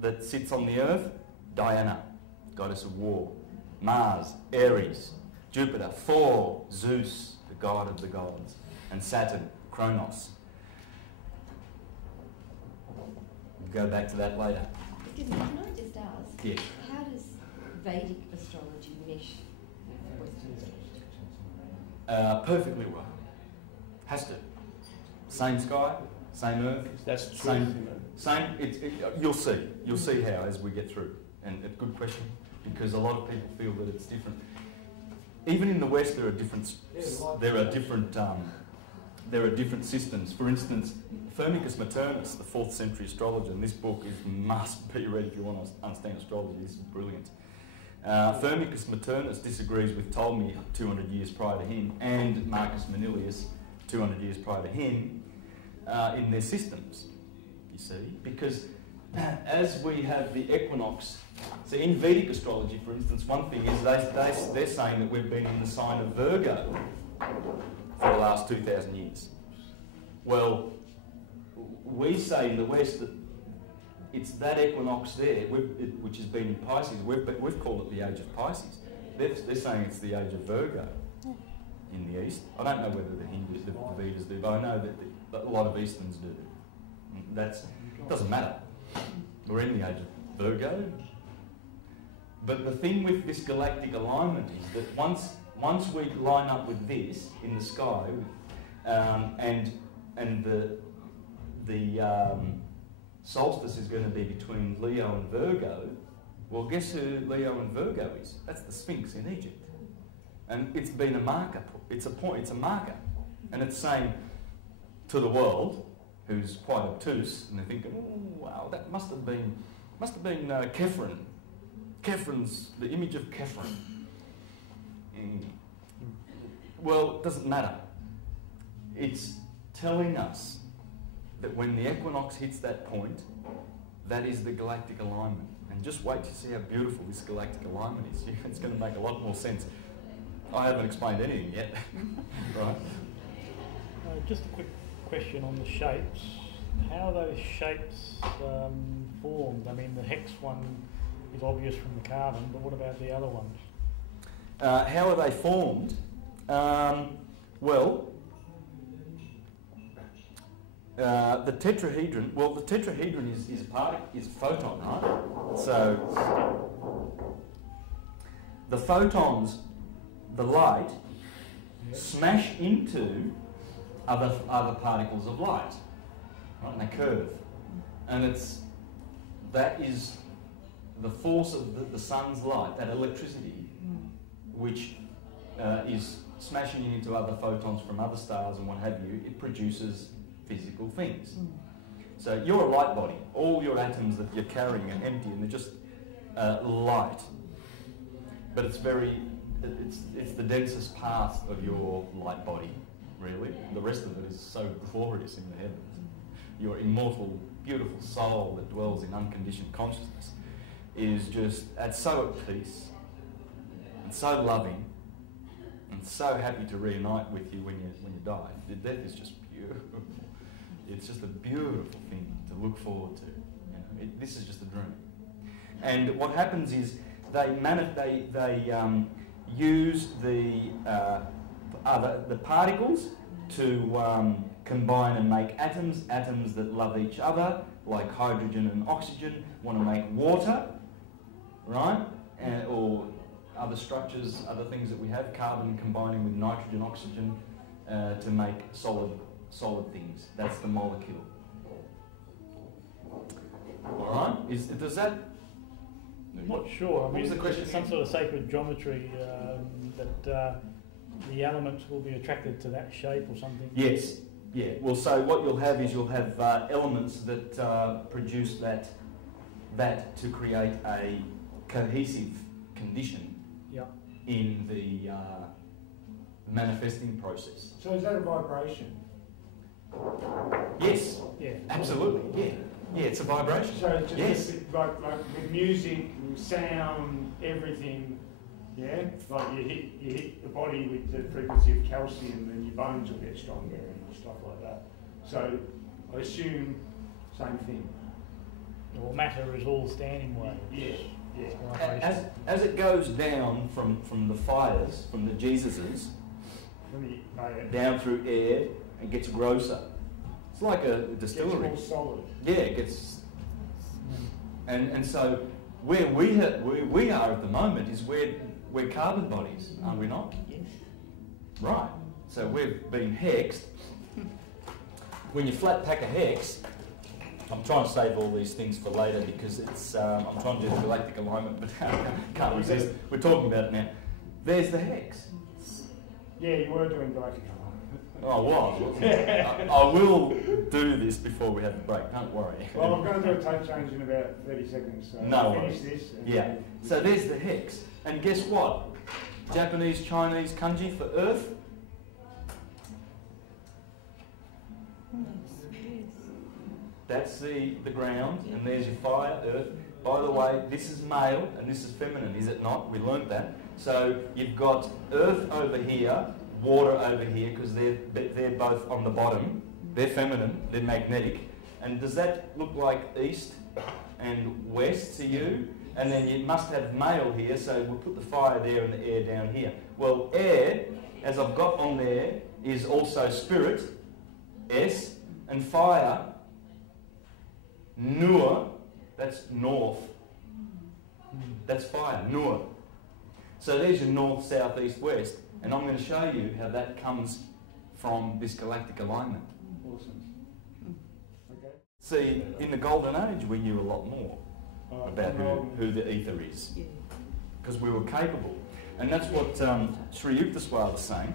that sits on the earth, Diana, goddess of war. Mars, Ares. Jupiter, Thor, Zeus, the god of the gods. And Saturn, Kronos. We'll go back to that later. Excuse me, can I just ask, yes. How does Vedic astrology mesh with Western? Perfectly well. Has to. Same sky, same earth. That's true. Same. You'll see. You'll see how as we get through. And a good question, because a lot of people feel that it's different. Even in the West, there are different. There are different systems. For instance, Firmicus Maternus, the 4th century astrologer, and this book must be read if you want to understand astrology. This is brilliant. Firmicus Maternus disagrees with Ptolemy 200 years prior to him, and Marcus Manilius 200 years prior to him, in their systems, you see, because as we have the equinox, so in Vedic astrology, for instance, one thing is they're saying that we've been in the sign of Virgo for the last 2,000 years. Well, we say in the West that it's that equinox there, which has been in Pisces. We've called it the age of Pisces. They're saying it's the age of Virgo in the East. I don't know whether the Hindus, the Vedas do, but I know that a lot of Easterns do. Doesn't matter. We're in the age of Virgo. But the thing with this galactic alignment is that once we line up with this in the sky, and the solstice is going to be between Leo and Virgo, well, guess who Leo and Virgo is? That's the Sphinx in Egypt. And it's been a marker. It's a point. It's a marker. And it's saying to the world, who's quite obtuse, and they're thinking, oh, wow, that must have been Kephren. Kephren's, the image of Kephren. Well, it doesn't matter. It's telling us that when the equinox hits that point, that is the galactic alignment. And just wait to see how beautiful this galactic alignment is. It's going to make a lot more sense. I haven't explained anything yet. Right? Just a quick question on the shapes. How are those shapes formed? I mean, the hex one is obvious from the carbon, but what about the other ones? How are they formed? Well, the tetrahedron. Well, the tetrahedron is a photon, right? So the photons, the light, smash into other particles of light, right? And they curve, and that is the force of the sun's light, that electricity, which is smashing into other photons from other stars and what have you. It produces physical things. So you're a light body. All your atoms that you're carrying are empty and they're just light. But it's the densest part of your light body, really. The rest of it is so glorious in the heavens. Your immortal, beautiful soul that dwells in unconditioned consciousness is just so at peace and so loving and so happy to reunite with you when you die. The death is just beautiful. It's just a beautiful thing to look forward to. You know, this is just a dream. And what happens is they use the particles to combine and make atoms that love each other, like hydrogen and oxygen, want to make water, right? Or other structures, other things that we have, carbon combining with nitrogen, oxygen, to make solid things. That's the molecule. All right? Does that? I'm not sure. I mean, the question? Some sort of sacred geometry that the elements will be attracted to that shape or something. Yes. Yeah. Well, so what you'll have is elements that produce that to create a cohesive condition in the manifesting process. So is that a vibration? Yes. Yeah. Absolutely. Yeah. Yeah. It's a vibration. So it's just yes. like with music, sound, everything. Yeah. Like you hit the body with the frequency of calcium, and your bones will get stronger and stuff like that. So I assume same thing. Well, matter is all standing waves. Yeah. Yeah. As it goes down from the fires, from the Jesuses, down through air, it gets grosser. It's like a distillery. It gets more solid. Yeah, it gets. And so where we are at the moment is we're carbon bodies, are we not? Yes. Right. So we've been hexed. When you flat pack a hex, I'm trying to save all these things for later because I'm trying to do the galactic alignment, but can't resist. We're talking about it now. There's the hex. Yeah, you were doing galactic alignment. Oh, wow. I will do this before we have the break, don't worry. Well, I'm going to do a tape change in about 30 seconds, so no I'll worries. finish this. Yeah, so there's the hex. And guess what? Japanese, Chinese kanji for earth. That's the ground, and there's your fire, earth. By the way, this is male and this is feminine, is it not? We learnt that. So you've got earth over here, water over here, because they're both on the bottom. They're feminine, they're magnetic. And does that look like east and west to you? And then you must have male here, so we'll put the fire there and the air down here. Well, air, as I've got on there, is also spirit, S, and fire, Nur, that's north. That's fire, Nur. So there's your north, south, east, west. And I'm going to show you how that comes from this galactic alignment. Awesome. Okay. See, in the Golden Age, we knew a lot more about who the ether is. Because we were capable. And that's what Sri Yukteswar was saying.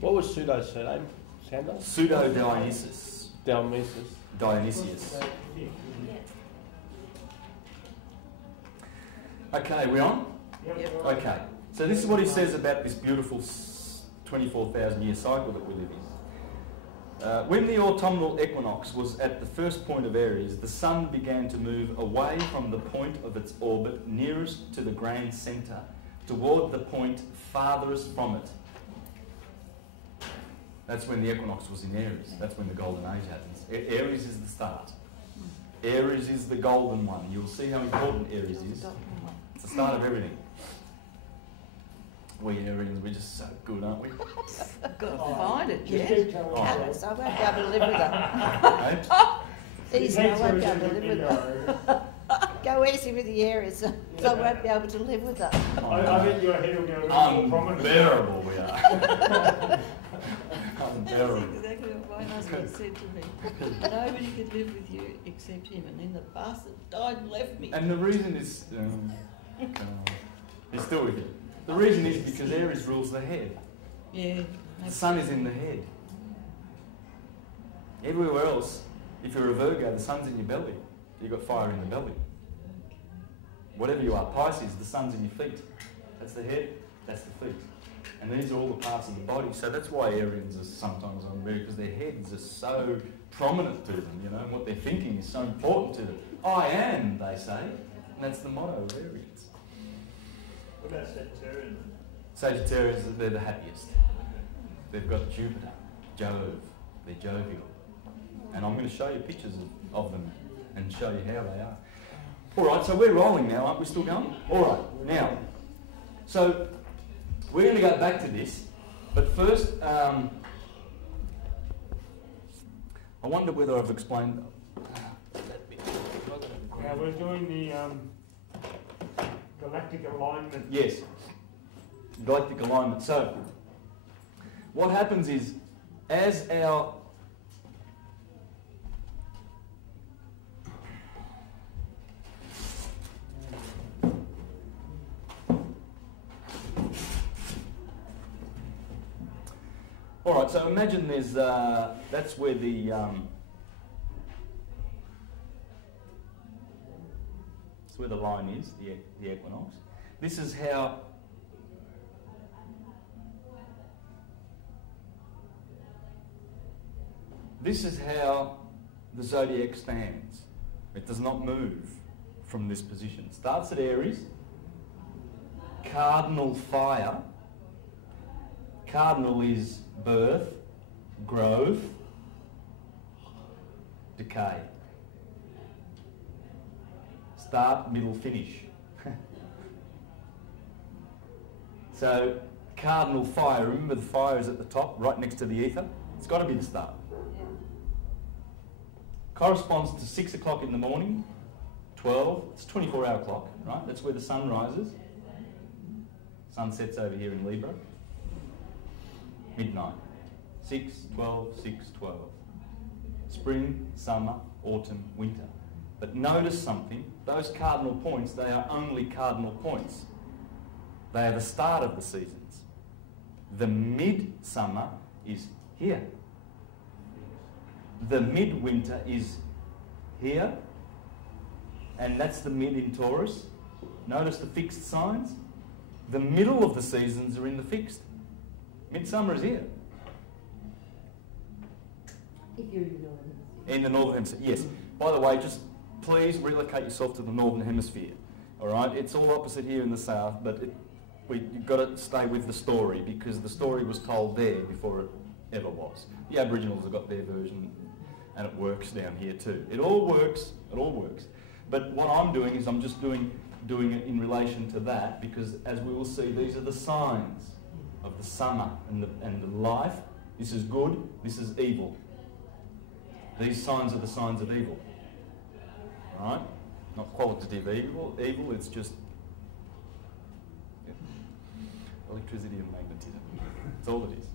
What was Pseudo's surname? Sandor? Pseudo-Dionysius. Dionysius. Okay, we on? Yep. Okay. So this is what he says about this beautiful 24,000 year cycle that we live in. When the autumnal equinox was at the first point of Aries, the sun began to move away from the point of its orbit nearest to the grand centre, toward the point farthest from it. That's when the equinox was in Aries. That's when the golden age happens. Aries is the start. Aries is the golden one. You'll see how important Aries is. It's the start of everything. We Arians, we're just so good, aren't we? I've got to find it, Just yeah. keep telling Callous, I won't be able to live with it. Hey? Easy, I won't be able to live with it. Go easy with the areas, so I won't be able to live with it. I think your head will go a bit more prominent. Unbearable we are. That's Unbearable. exactly what my husband said to me. Nobody could live with you except him, and then the bastard died and left me. And the reason is, he's still with you. The reason is because Aries rules the head. Yeah. The sun is in the head. Everywhere else, if you're a Virgo, the sun's in your belly. You've got fire in the belly. Whatever you are, Pisces, the sun's in your feet. That's the head, that's the feet. And these are all the parts of the body. So that's why Arians are sometimes unmarried, because their heads are so prominent to them, you know, and what they're thinking is so important to them. I am, they say. And that's the motto of Arians. What about Sagittarian? Sagittarians, they're the happiest. They've got Jupiter, Jove, they're jovial. And I'm going to show you pictures of them and show you how they are. All right, so we're rolling now, aren't we still going? All right, now, so we're going to go back to this, but first, I wonder whether I've explained that bit. Now we're doing the galactic alignment. Yes, galactic alignment. So, what happens is, as our all right, so imagine there's that's where the that's where the line is, the equinox. This is how the zodiac stands. It does not move from this position. It starts at Aries, cardinal fire. Cardinal is birth, growth, decay. Start, middle, finish. So, cardinal fire, remember the fire is at the top, right next to the ether? It's got to be the start. Corresponds to 6 o'clock in the morning, 12, it's a 24-hour clock, right? That's where the sun rises. Sun sets over here in Libra. Midnight. 6, 12, 6, 12. Spring, summer, autumn, winter. But notice something, those cardinal points, they are only cardinal points. They are the start of the seasons. The midsummer is here. The midwinter is here, and that's the mid in Taurus. Notice the fixed signs. The middle of the seasons are in the fixed. Midsummer is here. If you're in the northern hemisphere. In the northern hemisphere, yes. By the way, just please relocate yourself to the northern hemisphere. All right, it's all opposite here in the south, but you've got to stay with the story, because the story was told there before it ever was. The Aboriginals have got their version, and it works down here too. It all works. It all works. But what I'm doing is I'm just doing it in relation to that, because as we will see, these are the signs of the summer and the life. This is good, this is evil. These signs are the signs of evil. Right? Not qualitative evil, it's just electricity and magnetism. That's all it is.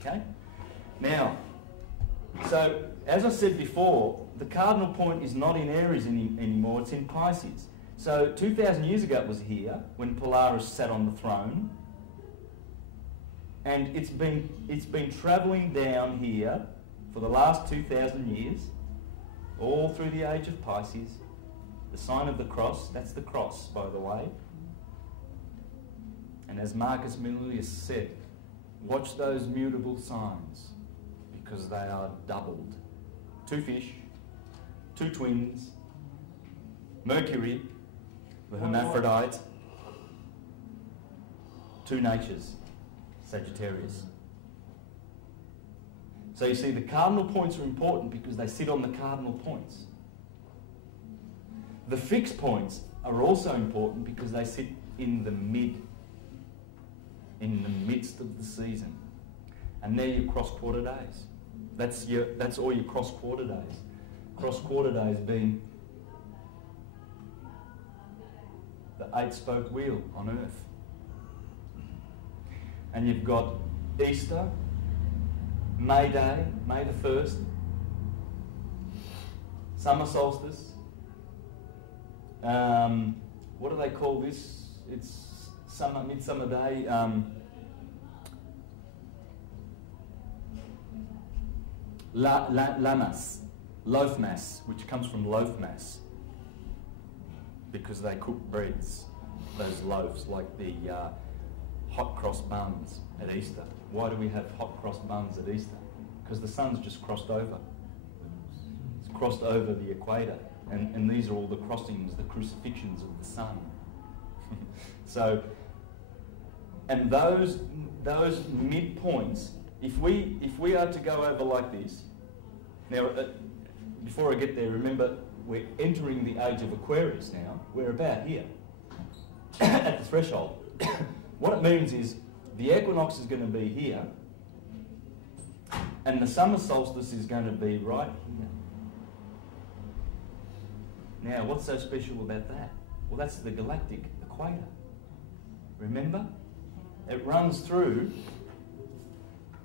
Okay? Now, so as I said before, the cardinal point is not in Aries anymore, it's in Pisces. So 2,000 years ago it was here, when Polaris sat on the throne. And it's been travelling down here for the last 2,000 years, all through the age of Pisces. The sign of the cross, that's the cross, by the way. And as Marcus Aurelius said, watch those mutable signs, because they are doubled. 2 fish, 2 twins, Mercury, the hermaphrodite, 2 natures, Sagittarius. So you see, the cardinal points are important because they sit on the cardinal points. The fixed points are also important because they sit in the midst of the season. And they're your cross-quarter days. That's all your cross-quarter days. Cross-quarter days being the 8-spoke wheel on Earth. And you've got Easter, May Day, May the 1st, summer solstice. What do they call this? It's midsummer day. Lamas, loaf mass, which comes from loaf mass, because they cook breads, those loaves, like the hot cross buns at Easter. Why do we have hot cross buns at Easter? Because the sun's just crossed over. It's crossed over the equator. And these are all the crossings, the crucifixions of the sun. So, and those midpoints, if we are to go over like this, now before I get there, remember we're entering the age of Aquarius now. We're about here, at the threshold. What it means is the equinox is going to be here, and the summer solstice is going to be right here. Now, what's so special about that? Well, that's the galactic equator. Remember? It runs through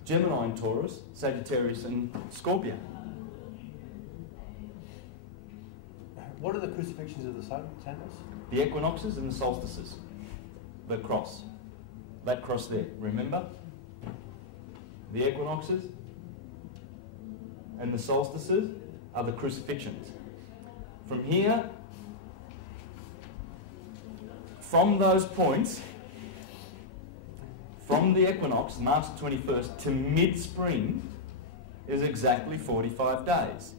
Gemini and Taurus, Sagittarius and Scorpio. What are the crucifixions of the sun, Santos? The equinoxes and the solstices. The cross. That cross there, remember? The equinoxes and the solstices are the crucifixions. From here, from those points, from the equinox, March 21st, to mid-spring is exactly 45 days.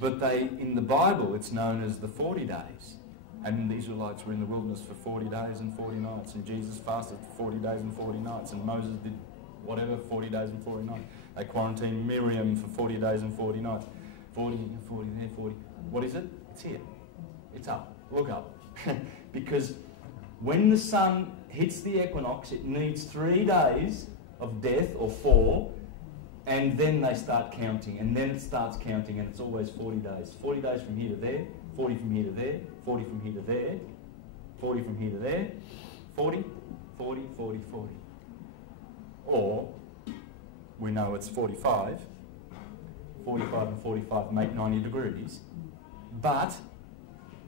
But in the Bible, it's known as the 40 days. And the Israelites were in the wilderness for 40 days and 40 nights, and Jesus fasted for 40 days and 40 nights, and Moses did whatever, 40 days and 40 nights. They quarantined Miriam for 40 days and 40 nights. 40 and 40 there, 40. What is it? It's here. It's up. Look up. Because when the sun hits the equinox, it needs 3 days of death, or 4, and then they start counting, and then it starts counting, and it's always 40 days. 40 days from here to there, 40 from here to there, 40 from here to there, 40 from here to there, 40, 40, 40, 40. Or, we know it's 45. 45 and 45 make 90 degrees. But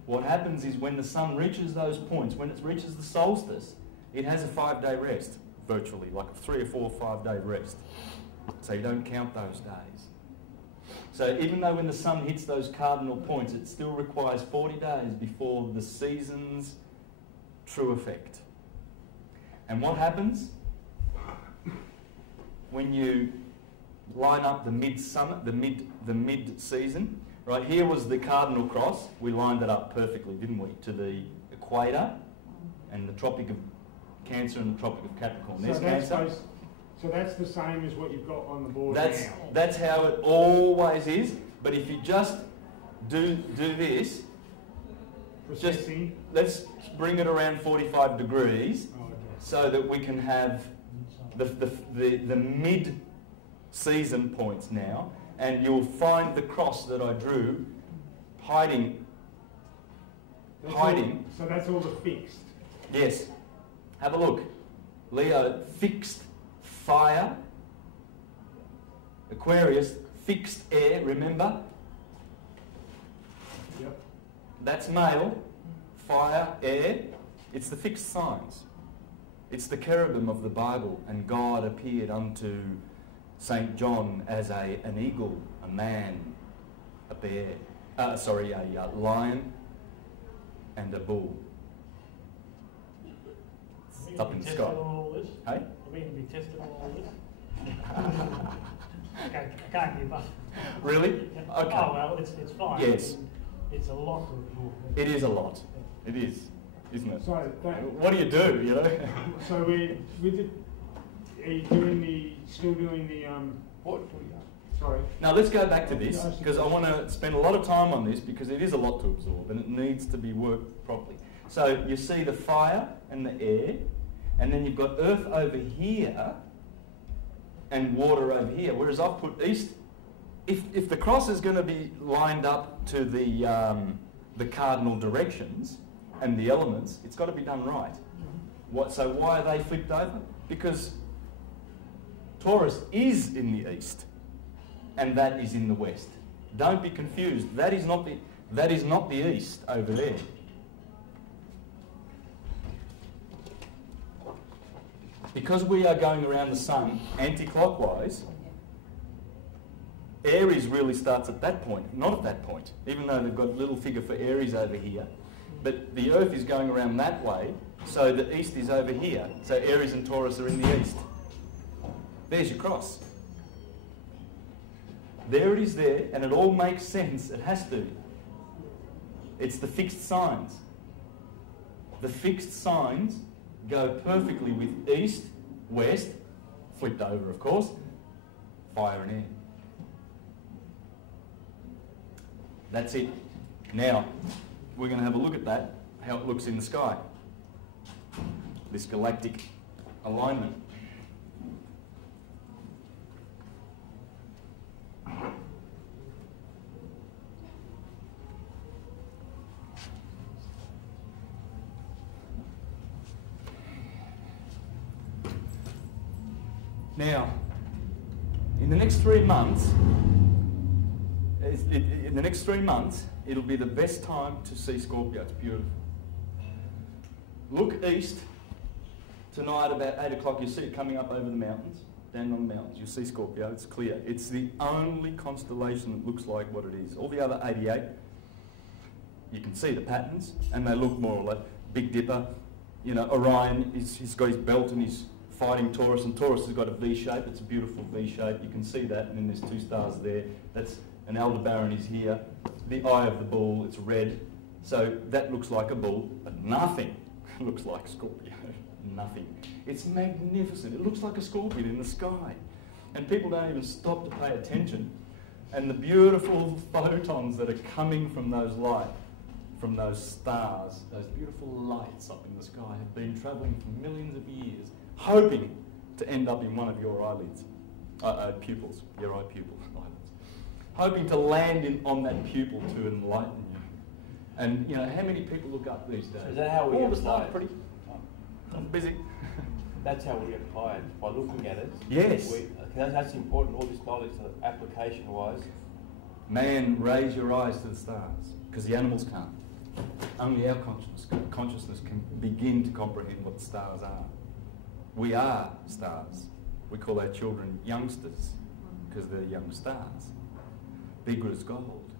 what happens is when the sun reaches those points, when it reaches the solstice, it has a 5-day rest, virtually, like a 3 or 4 or 5-day rest. So you don't count those days. So even though when the sun hits those cardinal points, it still requires 40 days before the season's true effect. And what happens when you line up the midsummer, the mid-season? Right, here was the cardinal cross. We lined it up perfectly, didn't we, to the equator and the Tropic of Cancer and the Tropic of Capricorn. There's Cancer. So that's the same as what you've got on the board now. That's how it always is. But if you just do this, let's bring it around 45 degrees, so that we can have the mid-season points now, and you'll find the cross that I drew hiding. So that's all the fixed. Yes. Have a look. Leo, fixed fire. Aquarius, fixed air, remember? Yep. That's male. fire, air. It's the fixed signs. It's the cherubim of the Bible, and God appeared unto St. John as an eagle, a man, a bear, a lion and a bull. It's up in the sky. All this? Hey? Are we going to be tested on all this? Okay, I can't give up. Really? Okay. Oh well, it's fine. Yes. I mean, it's a lot to absorb. It is a lot. It is, isn't it? So, What do you do, you know? so are you doing still doing the, What? sorry. Now let's go back to this, because I want to spend a lot of time on this, because it is a lot to absorb and it needs to be worked properly. So you see the fire and the air, and then you've got earth over here and water over here, whereas I've put east. If the cross is going to be lined up to the cardinal directions and the elements, it's got to be done right. So why are they flipped over? Because Taurus is in the east, and that is in the west. Don't be confused. That is not the east over there. Because we are going around the sun anti-clockwise, Aries really starts at that point, not at that point, even though they've got a little figure for Aries over here. But the Earth is going around that way, so the east is over here. So Aries and Taurus are in the east. There's your cross. There it is there, and it all makes sense. It has to. It's the fixed signs. The fixed signs go perfectly with east, west, flipped over of course, fire and air. That's it. Now, we're going to have a look at that, how it looks in the sky. This galactic alignment. Now, in the next 3 months, it'll be the best time to see Scorpio. It's beautiful. Look east tonight about 8 o'clock. You see it coming up over the mountains, down on the mountains. You see Scorpio. It's clear. It's the only constellation that looks like what it is. All the other 88, you can see the patterns, and they look more or less. Big Dipper, you know, Orion, he's got his belt and he's fighting Taurus, and Taurus has got a V shape. It's a beautiful V shape. You can see that, and then there's 2 stars there. That's an Aldebaran is here. The eye of the bull, it's red. So that looks like a bull, but nothing looks like Scorpio. Nothing. It's magnificent. It looks like a scorpion in the sky. And people don't even stop to pay attention. And the beautiful photons that are coming from those light, from those stars, those beautiful lights up in the sky have been travelling for millions of years, hoping to end up in one of your eyelids, pupils, your eye pupil, eyelids. Hoping to land on that pupil to enlighten you. And you know, how many people look up these days? So is that how we all get the stuff fired? pretty busy. That's how we get fired, by looking at it. Yes. That's important, all this knowledge, application-wise. Man, raise your eyes to the stars, because the animals can't. Only our consciousness can begin to comprehend what the stars are. We are stars. We call our children youngsters, because they're young stars. Be good as gold.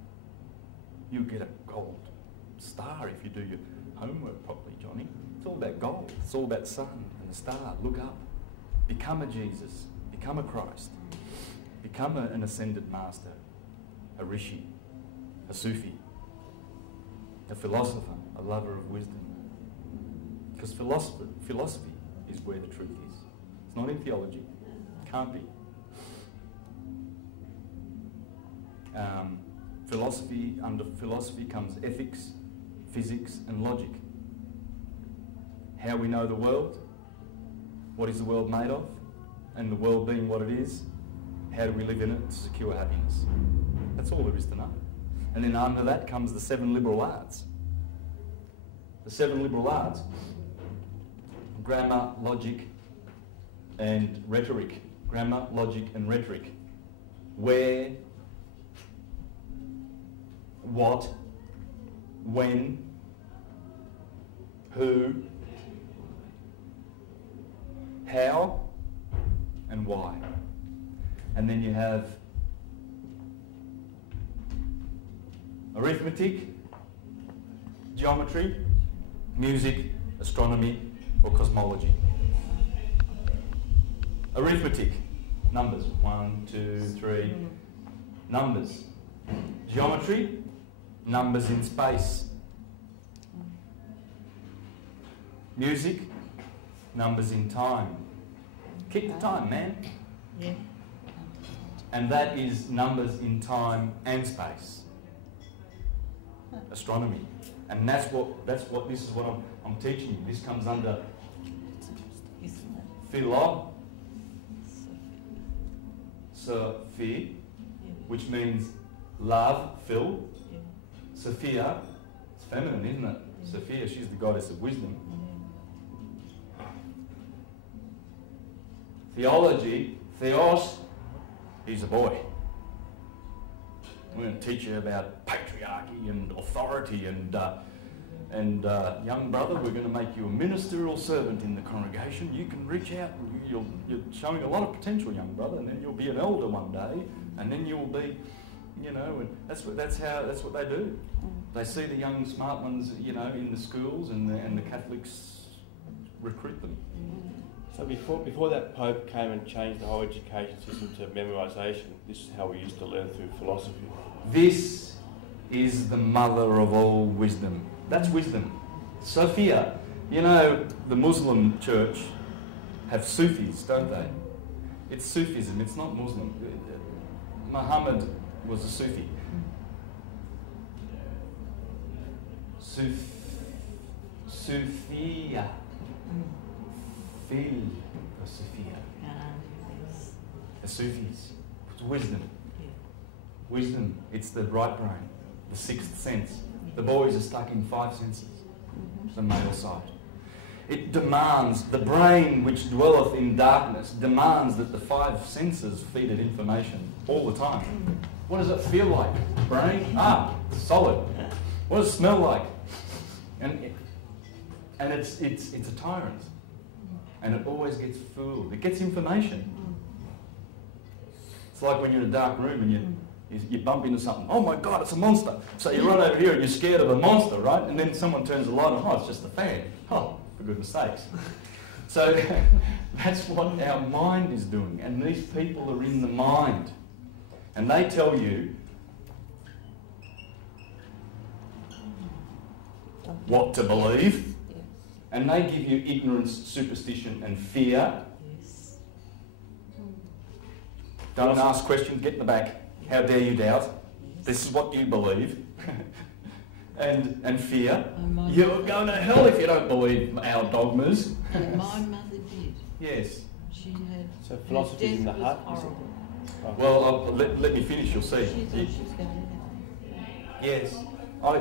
You get a gold star if you do your homework properly, Johnny. It's all about gold. It's all about sun and the star. Look up. Become a Jesus. Become a Christ. Become an ascended master, a rishi, a Sufi, a philosopher, a lover of wisdom. Because philosophy is where the truth is. It's not in theology. It can't be. Under philosophy comes ethics, physics and logic. How we know the world, what is the world made of, and the world being what it is, how do we live in it to secure happiness. That's all there is to know. And then under that comes the 7 liberal arts. The 7 liberal arts, grammar, logic and rhetoric. Grammar, logic and rhetoric. Where, what, when, who, how, and why. And then you have arithmetic, geometry, music, astronomy, or cosmology. Arithmetic, numbers, 1, 2, 3, numbers. Geometry, numbers in space. Music, numbers in time. Keep the time, man. Yeah. And that is numbers in time and space. Astronomy. And this is what I'm teaching you. This comes under philosophy, which means love, Phil. Yeah. Sophia, it's feminine, isn't it? Yeah. Sophia, she's the goddess of wisdom. Theology, theos, he's a boy. We're going to teach you about patriarchy and authority and young brother, we're going to make you a ministerial servant in the congregation. You can reach out and you're showing a lot of potential, young brother, and then you'll be an elder one day, and then you'll be, you know, and that's what they do. They see the young smart ones, you know, in the schools, and the Catholics recruit them. So before that Pope came and changed the whole education system to memorisation, this is how we used to learn through philosophy. This is the mother of all wisdom. That's wisdom. Sophia, you know, the Muslim church have Sufis, don't they? It's Sufism, it's not Muslim. Muhammad was a Sufi. Sophia. Sophia. The Sufis. It's wisdom. Wisdom. It's the right brain, the sixth sense. The boys are stuck in 5 senses, the male side. It demands, the brain which dwelleth in darkness demands that the 5 senses feed it information all the time. What does it feel like? Brain? It's solid. What does it smell like? And it's a tyrant. And it always gets fooled. It gets information. It's like when you're in a dark room and you bump into something. Oh my God, it's a monster. So you run over here and you're scared of a monster, right? And then someone turns the light on. Oh, it's just a fan. Oh, for goodness sakes. So that's what our mind is doing. And these people are in the mind. And they tell you what to believe. And they give you ignorance, superstition and fear. Don't ask questions, get in the back. How dare you doubt? This is what you believe. and fear. You're going to hell if you don't believe our dogmas. And my mother did. Yes. She had. So philosophy is in the heart. Well, let me finish, you'll see. She thought she was going to hell. Yes.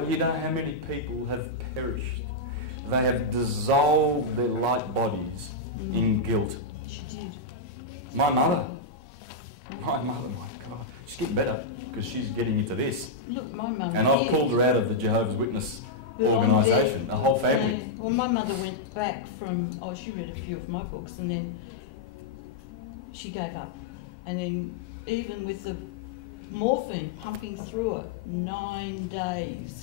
You know how many people have perished? They have dissolved their light bodies in guilt. She did. My mother, my God, she's getting better because she's getting into this. Look, my mum. And I've pulled her out of the Jehovah's Witness organisation, the whole family. Well, my mother went back from, she read a few of my books and then she gave up. And then even with the morphine pumping through her, 9 days.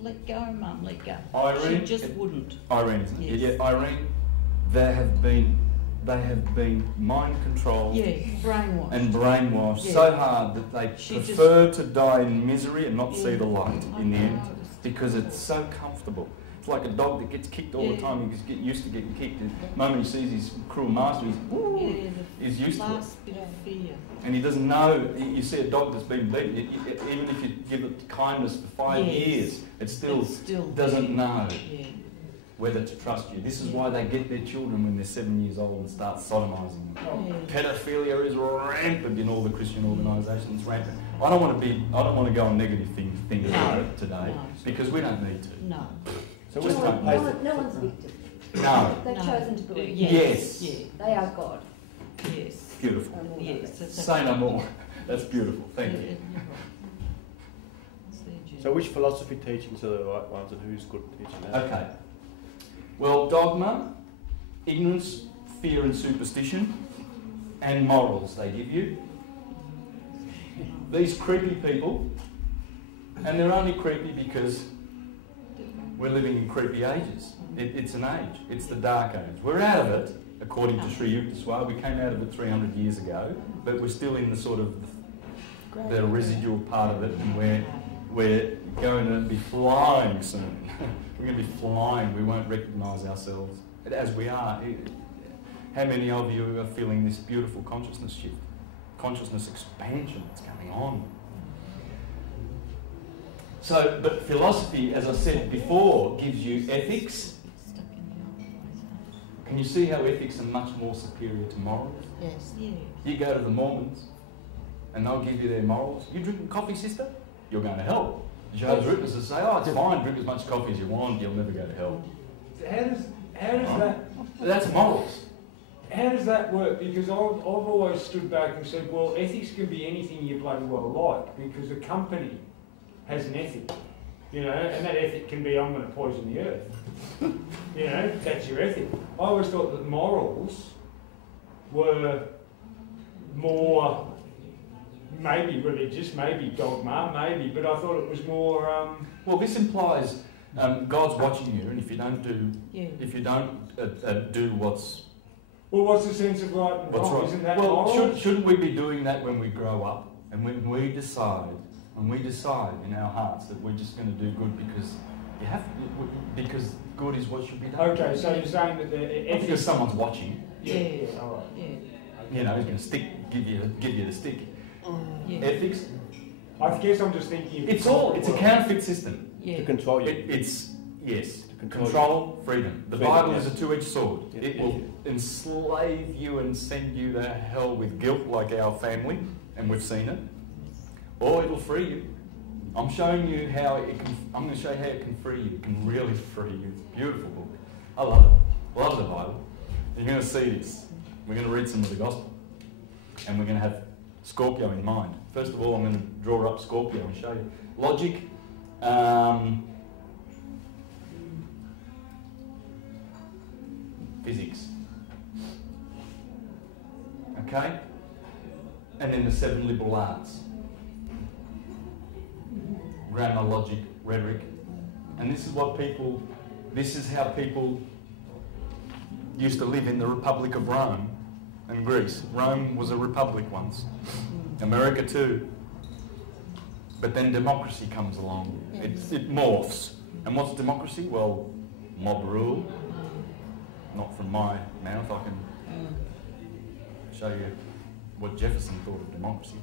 Let go, Mum, let go. Irene, she just wouldn't. Irene, yes. Irene, they have been mind controlled. Yeah, brainwashed. And brainwashed so hard that they prefer to die in misery and not see the light in the end because it's so comfortable. It's like a dog that gets kicked all the time. He gets used to getting kicked. The moment he sees his cruel master, he's used to it. Last bit of fear. And he doesn't know. You see a dog that's been beaten, even if you give it kindness for 5 years, it still doesn't know whether to trust you. This is why they get their children when they're 7 years old and start sodomising them. Pedophilia is rampant in all the Christian organisations. Rampant. I don't want to go on negative things about it today because we don't need to. No. So no one's a victim. No. They've chosen to believe. Yes. Yeah. They are God. Yes. Beautiful. Yes. Say no more. That's beautiful. Thank you. So which philosophy teachings are the right ones and who's good at teaching that? Okay. Well, dogma, ignorance, fear and superstition, and morals they give you. These creepy people, and they're only creepy because we're living in creepy ages. It's an age. It's the dark age. We're out of it, according to Sri Yukteswar. We came out of it 300 years ago, but we're still in the sort of the residual part of it, and we're going to be flying soon. We're going to be flying. We won't recognise ourselves as we are. How many of you are feeling this beautiful consciousness shift, consciousness expansion that's going on? So, but philosophy, as I said before, gives you ethics. Can you see how ethics are much more superior to morals? Yes. Yeah. You go to the Mormons, and they'll give you their morals. You drinking coffee, sister? You're going to hell. Jehovah's Witnesses say, oh, it's fine, drink as much coffee as you want, you'll never go to hell. How does that... That's morals. How does that work? Because I've always stood back and said, well, ethics can be anything you bloody well like, because a company has an ethic, you know, and that ethic can be, I'm going to poison the earth. You know, that's your ethic. I always thought that morals were more, maybe religious, maybe dogma, maybe, but I thought it was more... Well, this implies God's watching you, and if you don't do, do what's... Well, what's the sense of right and wrong? Right. Isn't that well, moral? shouldn't we be doing that when we grow up, and when we decide in our hearts that we're just going to do good because you have to, because good is what should be done. Okay, so you're saying that the ethics... Because someone's watching. Yeah, all right. Yeah. You know, he's going to give you the stick. Yeah. Ethics. I guess I'm just thinking... It's a counterfeit system. Yeah. To control you. It's yes. Control Freedom. The Freedom, Bible yes. is a two-edged sword. Yeah. It will enslave you and send you to hell with guilt, like our family, and we've seen it. Or it'll free you. I'm showing you how it can. I'm going to show you how it can free you. It can really free you. It's a beautiful book. I love it. Love the Bible. You're going to see this. We're going to read some of the Gospel, and we're going to have Scorpio in mind. First of all, I'm going to draw up Scorpio and show you logic. Physics. Okay? And then the 7 liberal arts. Grammar, logic, rhetoric. And this is how people used to live in the Republic of Rome and Greece. Rome was a republic once. America too. But then democracy comes along. It morphs. And what's democracy? Well, mob rule. Not from my mouth. I can show you what Jefferson thought of democracy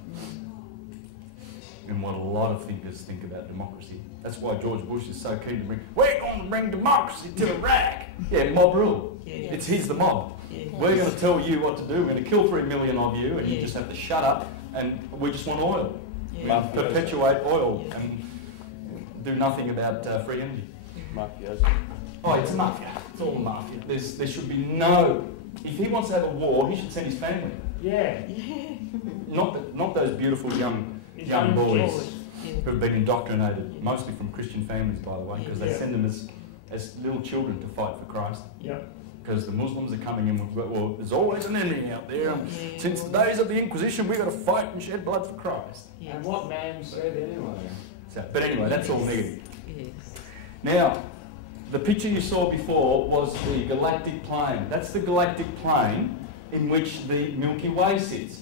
and what a lot of thinkers think about democracy. That's why George Bush is so keen to we're going to bring democracy to Iraq. Yeah, mob rule. Yeah. He's the mob. Yeah. We're going to tell you what to do. We're going to kill 3 million of you, and you just have to shut up, and we just want oil. Yeah. Perpetuate oil and do nothing about free energy. Mafioso. Oh, it's a mafia. It's all a mafia. There should be no... If he wants to have a war, he should send his family. Yeah. Not those beautiful young boys who've been indoctrinated, mostly from Christian families, by the way, because they send them as little children to fight for Christ. Yeah. Because the Muslims are coming in with, well, there's always an enemy out there. And since the days of the Inquisition, we've got to fight and shed blood for Christ. And what man said anyway? But anyway, that's all negative. Yes. Now, the picture you saw before was the galactic plane. That's the galactic plane in which the Milky Way sits.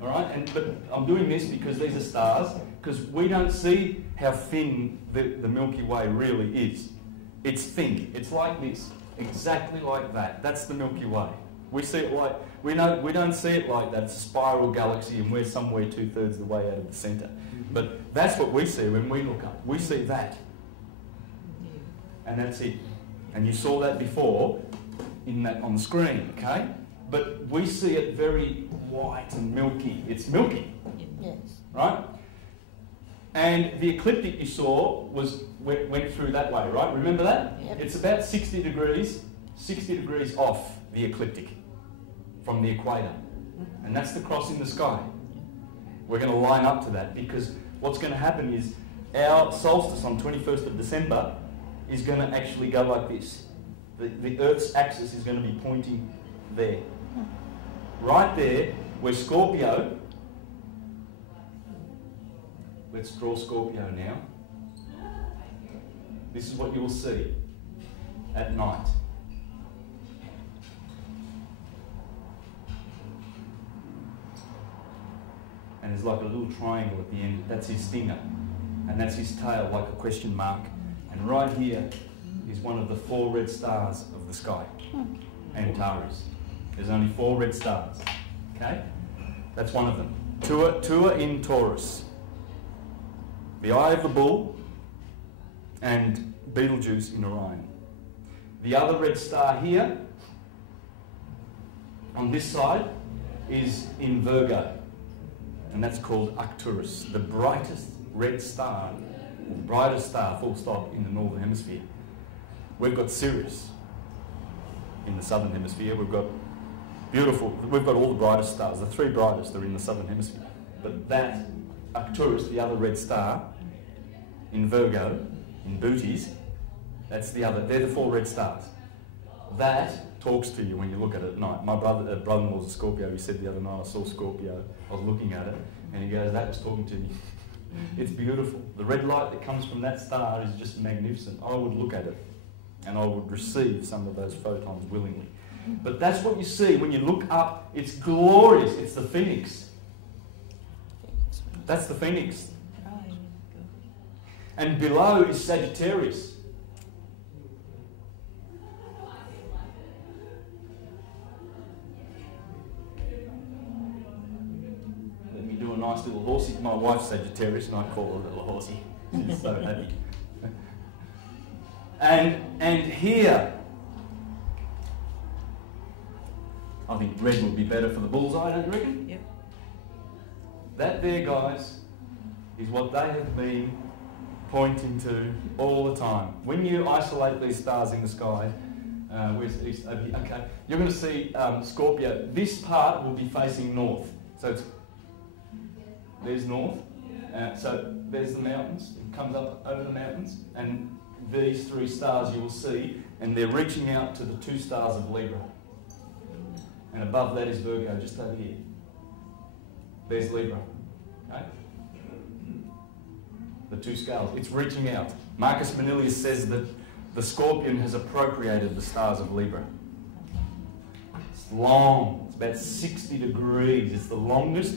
All right, but I'm doing this because these are stars, because we don't see how thin the Milky Way really is. It's thin. It's like this, exactly like that. That's the Milky Way. We see it like we don't see it like that. It's a spiral galaxy, and we're somewhere 2/3 the way out of the centre. But that's what we see when we look up. We see that. And that's it. And you saw that before on the screen, okay? But we see it very white and milky. It's milky. Yes. Right? And the ecliptic you saw went through that way, right? Remember that? Yep. It's about 60 degrees off the ecliptic from the equator. And that's the cross in the sky. We're going to line up to that, because what's going to happen is our solstice on 21st of December is going to actually go like this. The Earth's axis is going to be pointing there. Right there, where Scorpio, let's draw Scorpio now. This is what you will see at night. And there's like a little triangle at the end. That's his stinger. And that's his tail, like a question mark. And right here is one of the 4 red stars of the sky. Antares. There's only 4 red stars. Okay? That's one of them. Tua in Taurus. The Eye of the Bull and Betelgeuse in Orion. The other red star here, on this side, is in Virgo. And that's called Arcturus, the brightest red star, brightest star, full stop, in the northern hemisphere. We've got Sirius in the southern hemisphere. We've got all the brightest stars. The 3 brightest are in the southern hemisphere. But that Arcturus, the other red star, in Virgo, in Bootes, that's the other. They're the 4 red stars. That talks to you when you look at it at night. My brother-in-law's a Scorpio. He said the other night, I saw Scorpio. I was looking at it, and he goes, that was talking to me. It's beautiful. The red light that comes from that star is just magnificent. I would look at it, and I would receive some of those photons willingly. But that's what you see when you look up. It's glorious. It's the Phoenix. That's the Phoenix. And below is Sagittarius. Let me do a nice little horsey. My wife's Sagittarius and I call her a little horsey. She's so happy. And here, I think red would be better for the bullseye, don't you reckon? Yep. That there, guys, is what they have been pointing to all the time. When you isolate these stars in the sky, where's east over here? Okay, you're going to see Scorpio. This part will be facing north. So there's north. So there's the mountains. It comes up over the mountains, and these 3 stars you will see, and they're reaching out to the 2 stars of Libra. And above that is Virgo, just over here. There's Libra. Okay? The 2 scales. It's reaching out. Marcus Manilius says that the scorpion has appropriated the stars of Libra. It's long. It's about 60 degrees. It's the longest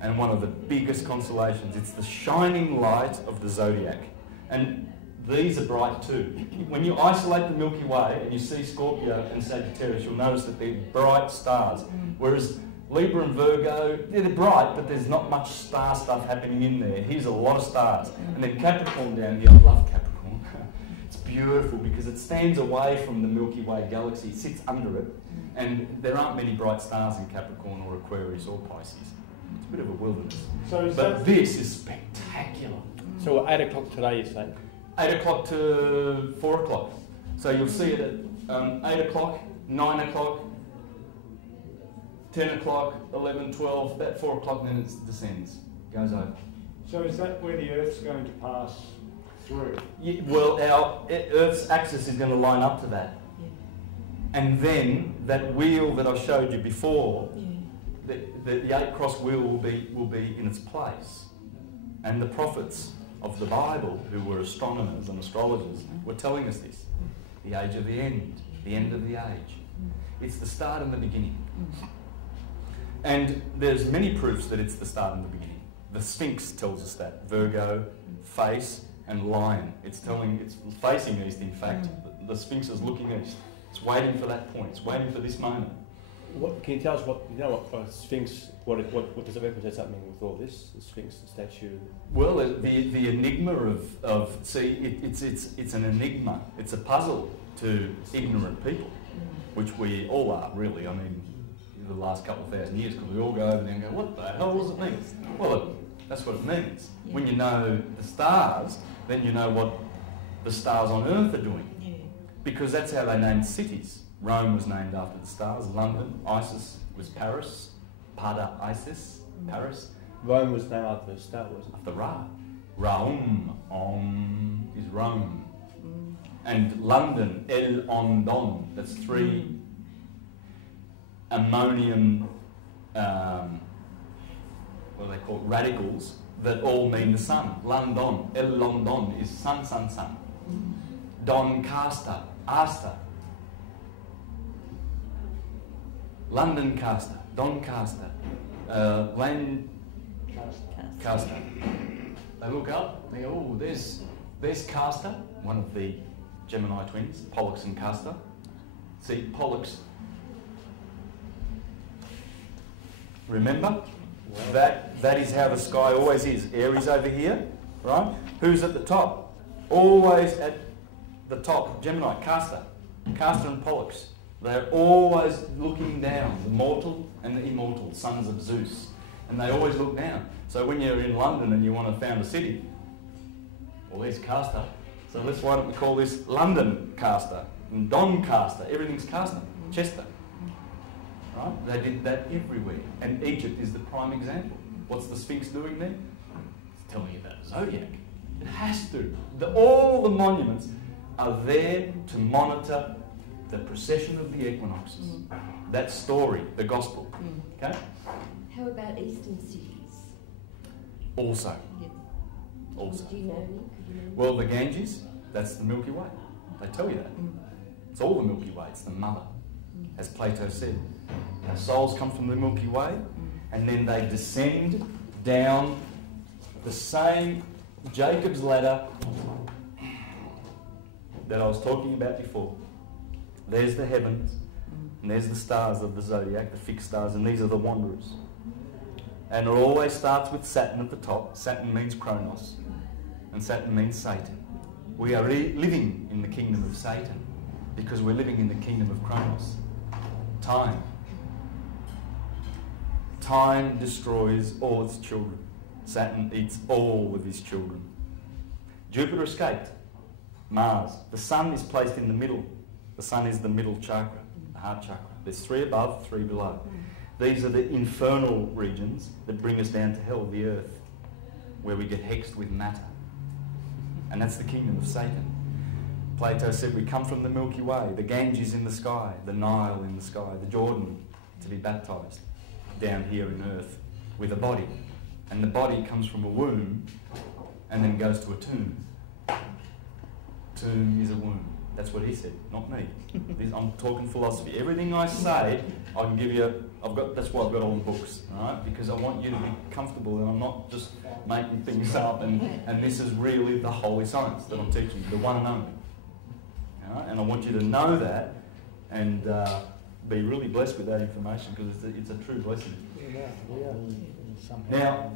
and one of the biggest constellations. It's the shining light of the zodiac. And these are bright too. When you isolate the Milky Way and you see Scorpio and Sagittarius, you'll notice that they're bright stars. Whereas Libra and Virgo, they're bright, but there's not much star stuff happening in there. Here's a lot of stars. And then Capricorn down here, I love Capricorn. It's beautiful because it stands away from the Milky Way galaxy. It sits under it. And there aren't many bright stars in Capricorn or Aquarius or Pisces. It's a bit of a wilderness. But this is spectacular. So 8 o'clock today, you say? 8 o'clock to 4 o'clock. So you'll see it at 8 o'clock, 9 o'clock, 10 o'clock, 11, 12, about 4 o'clock, then it descends, goes over. So is that where the Earth's going to pass through? Yeah, well, our Earth's axis is going to line up to that. Yeah. And then that wheel that I showed you before, Yeah. the 8-cross wheel will be in its place. And the prophets of the Bible, who were astronomers and astrologers, were telling us this. The age of the end of the age. It's the start and the beginning. And there's many proofs that it's the start and the beginning. The Sphinx tells us that. Virgo, face, and lion. It's facing east, in fact. The Sphinx is looking east. It's waiting for that point. It's waiting for this moment. What, can you tell us what Sphinx, what does it represent something with all this? The Sphinx, the statue? Well, the enigma it's an enigma. It's a puzzle to ignorant people, which we all are, really. I mean, the last couple of thousand years, because we all go over there and go, what the hell does it mean? Well, that's what it means. Yeah. When you know the stars, then you know what the stars on Earth are doing. Yeah. Because that's how they named cities. Rome was named after the stars. London, Isis was Paris. Pada, Isis, Paris. Rome was named after the star, wasn't it? After Ra. Raum, is Rome. And London, El on Don, that's 3 ammonium, what do they call it, radicals that all mean the sun. London, El London is sun, sun, sun. Doncaster, Asta. Londoncaster, Doncaster, Lancaster. They look up, they go, oh, there's Castor, one of the Gemini twins, Pollux and Castor. See, Pollux. Remember? That is how the sky always is. Aries over here, right? Who's at the top? Always at the top. Gemini, Castor. Castor and Pollux. They're always looking down. The mortal and the immortal, sons of Zeus. And they always look down. So when you're in London and you want to found a city, well, there's Castor. So why don't we call this London Castor and Doncaster? Everything's Castor, Chester. Right? They did that everywhere. And Egypt is the prime example. What's the Sphinx doing there? It's telling you about Zodiac. It has to. All the monuments are there to monitor the precession of the equinoxes. That story, the gospel. Okay? How about eastern cities? Also. Yes. Also. Do you know any? Well, the Ganges, that's the Milky Way. They tell you that. It's all the Milky Way. It's the mother. As Plato said. Our souls come from the Milky Way, and then they descend down the same Jacob's ladder that I was talking about before. There's the heavens, and there's the stars of the zodiac, the fixed stars, and these are the wanderers. And it always starts with Saturn at the top. Saturn means Kronos, and Saturn means Satan. We are living in the kingdom of Satan because we're living in the kingdom of Kronos. Time. Time destroys all its children. Saturn eats all of his children. Jupiter escaped. Mars. The sun is placed in the middle. The sun is the middle chakra, the heart chakra. There's 3 above, 3 below. These are the infernal regions that bring us down to hell, the earth, where we get hexed with matter. And that's the kingdom of Satan. Plato said we come from the Milky Way, the Ganges in the sky, the Nile in the sky, the Jordan to be baptised down here in earth with a body. And the body comes from a womb and then goes to a tomb. Tomb is a womb. That's what he said, not me. I'm talking philosophy. Everything I say, I can give you. That's why I've got all the books, right? Because I want you to be comfortable, and I'm not just making things up. And this is really the holy science that I'm teaching, the one and only. Right? And I want you to know that, and be really blessed with that information, because it's a true blessing. Now,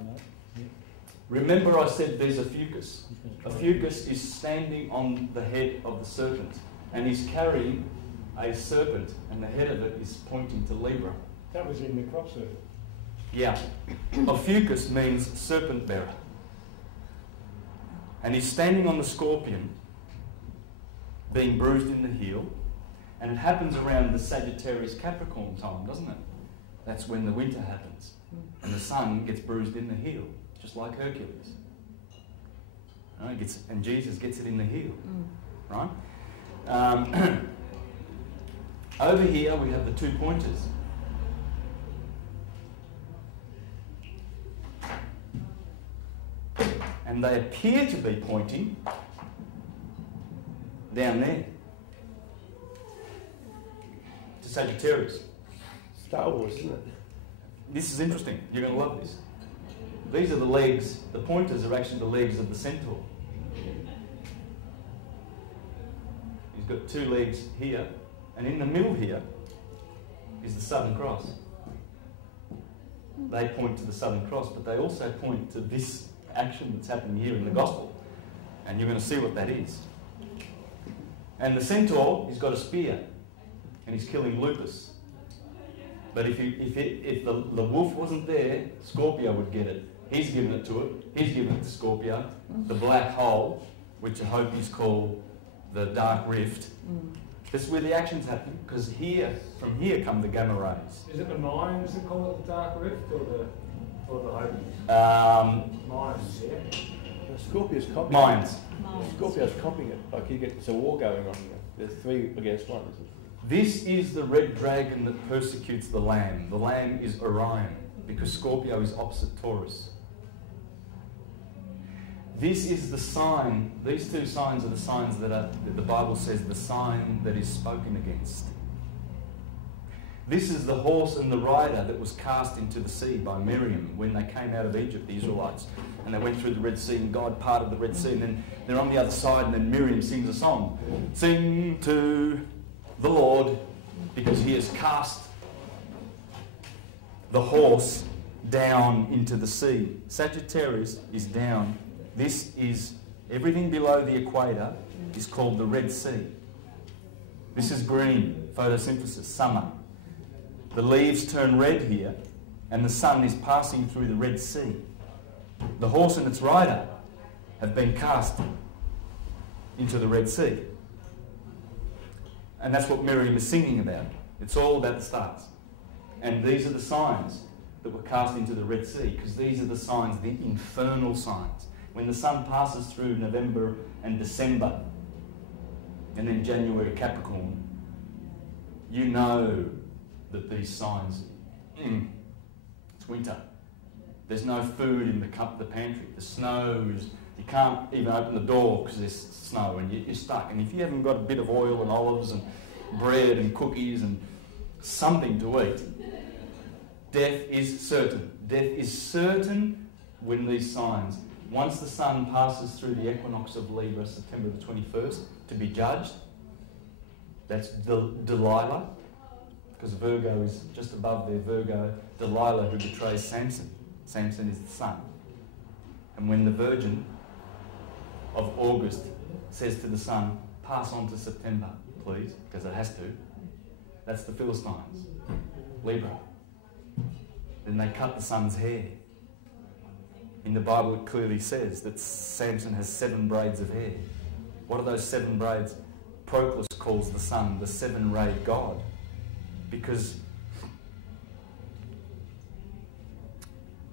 remember I said there's a fucus. A fucus is standing on the head of the serpent, and he's carrying a serpent, and the head of it is pointing to Libra. That was in the crop circle. Yeah. A fucus means serpent bearer. And he's standing on the scorpion, being bruised in the heel, and it happens around the Sagittarius Capricorn time, doesn't it? That's when the winter happens, and the sun gets bruised in the heel, just like Hercules. Right? And Jesus gets it in the heel, right? Over here we have the 2 pointers. And they appear to be pointing down there to Sagittarius. Star Wars, isn't it? This is interesting. You're going to love this. These are the legs. The pointers are actually the legs of the centaur. He's got 2 legs here, and in the middle here is the Southern Cross. They point to the Southern Cross, but they also point to this action that's happening here in the Gospel. And you're going to see what that is. And the centaur, he's got a spear, and he's killing Lupus. But if the wolf wasn't there, Scorpio would get it. He's given it to it. He's given it to Scorpio. The black hole, which I hope is called the dark rift. This is where the action's happening, because from here come the gamma rays. Is it the Mayans that call it the dark rift, or the Hopis? Mayans, yeah. Scorpio's copying Minds. it. Scorpio's copying it. Like there's a war going on here. There's 3 against 1. This is the red dragon that persecutes the Lamb. The Lamb is Orion, because Scorpio is opposite Taurus. This is the sign, these 2 signs are the signs that the Bible says the sign that is spoken against. This is the horse and the rider that was cast into the sea by Miriam when they came out of Egypt, the Israelites, and they went through the Red Sea and God parted the Red Sea, and then they're on the other side, and then Miriam sings a song. Sing to the Lord, because he has cast the horse down into the sea. Sagittarius is down. This is, everything below the equator is called the Red Sea. This is green, photosynthesis, summer. The leaves turn red here, and the sun is passing through the Red Sea. The horse and its rider have been cast into the Red Sea. And that's what Miriam is singing about. It's all about the stars. And these are the signs that were cast into the Red Sea, because these are the signs, the infernal signs. When the sun passes through November and December, and then January Capricorn, you know that these signs, it's winter. There's no food in the pantry. The snow is, you can't even open the door because there's snow and you're stuck. And if you haven't got a bit of oil and olives and bread and cookies and something to eat, death is certain. Death is certain when these signs, once the sun passes through the equinox of Libra, September the 21st, to be judged, that's Delilah, because Virgo is just above there, Virgo, Delilah who betrays Samson. Samson is the sun. And when the Virgin of August says to the sun, pass on to September, please, because it has to, that's the Philistines, Libra. Then they cut the sun's hair. In the Bible it clearly says that Samson has 7 braids of hair. What are those 7 braids? Proclus calls the sun the 7-rayed God, because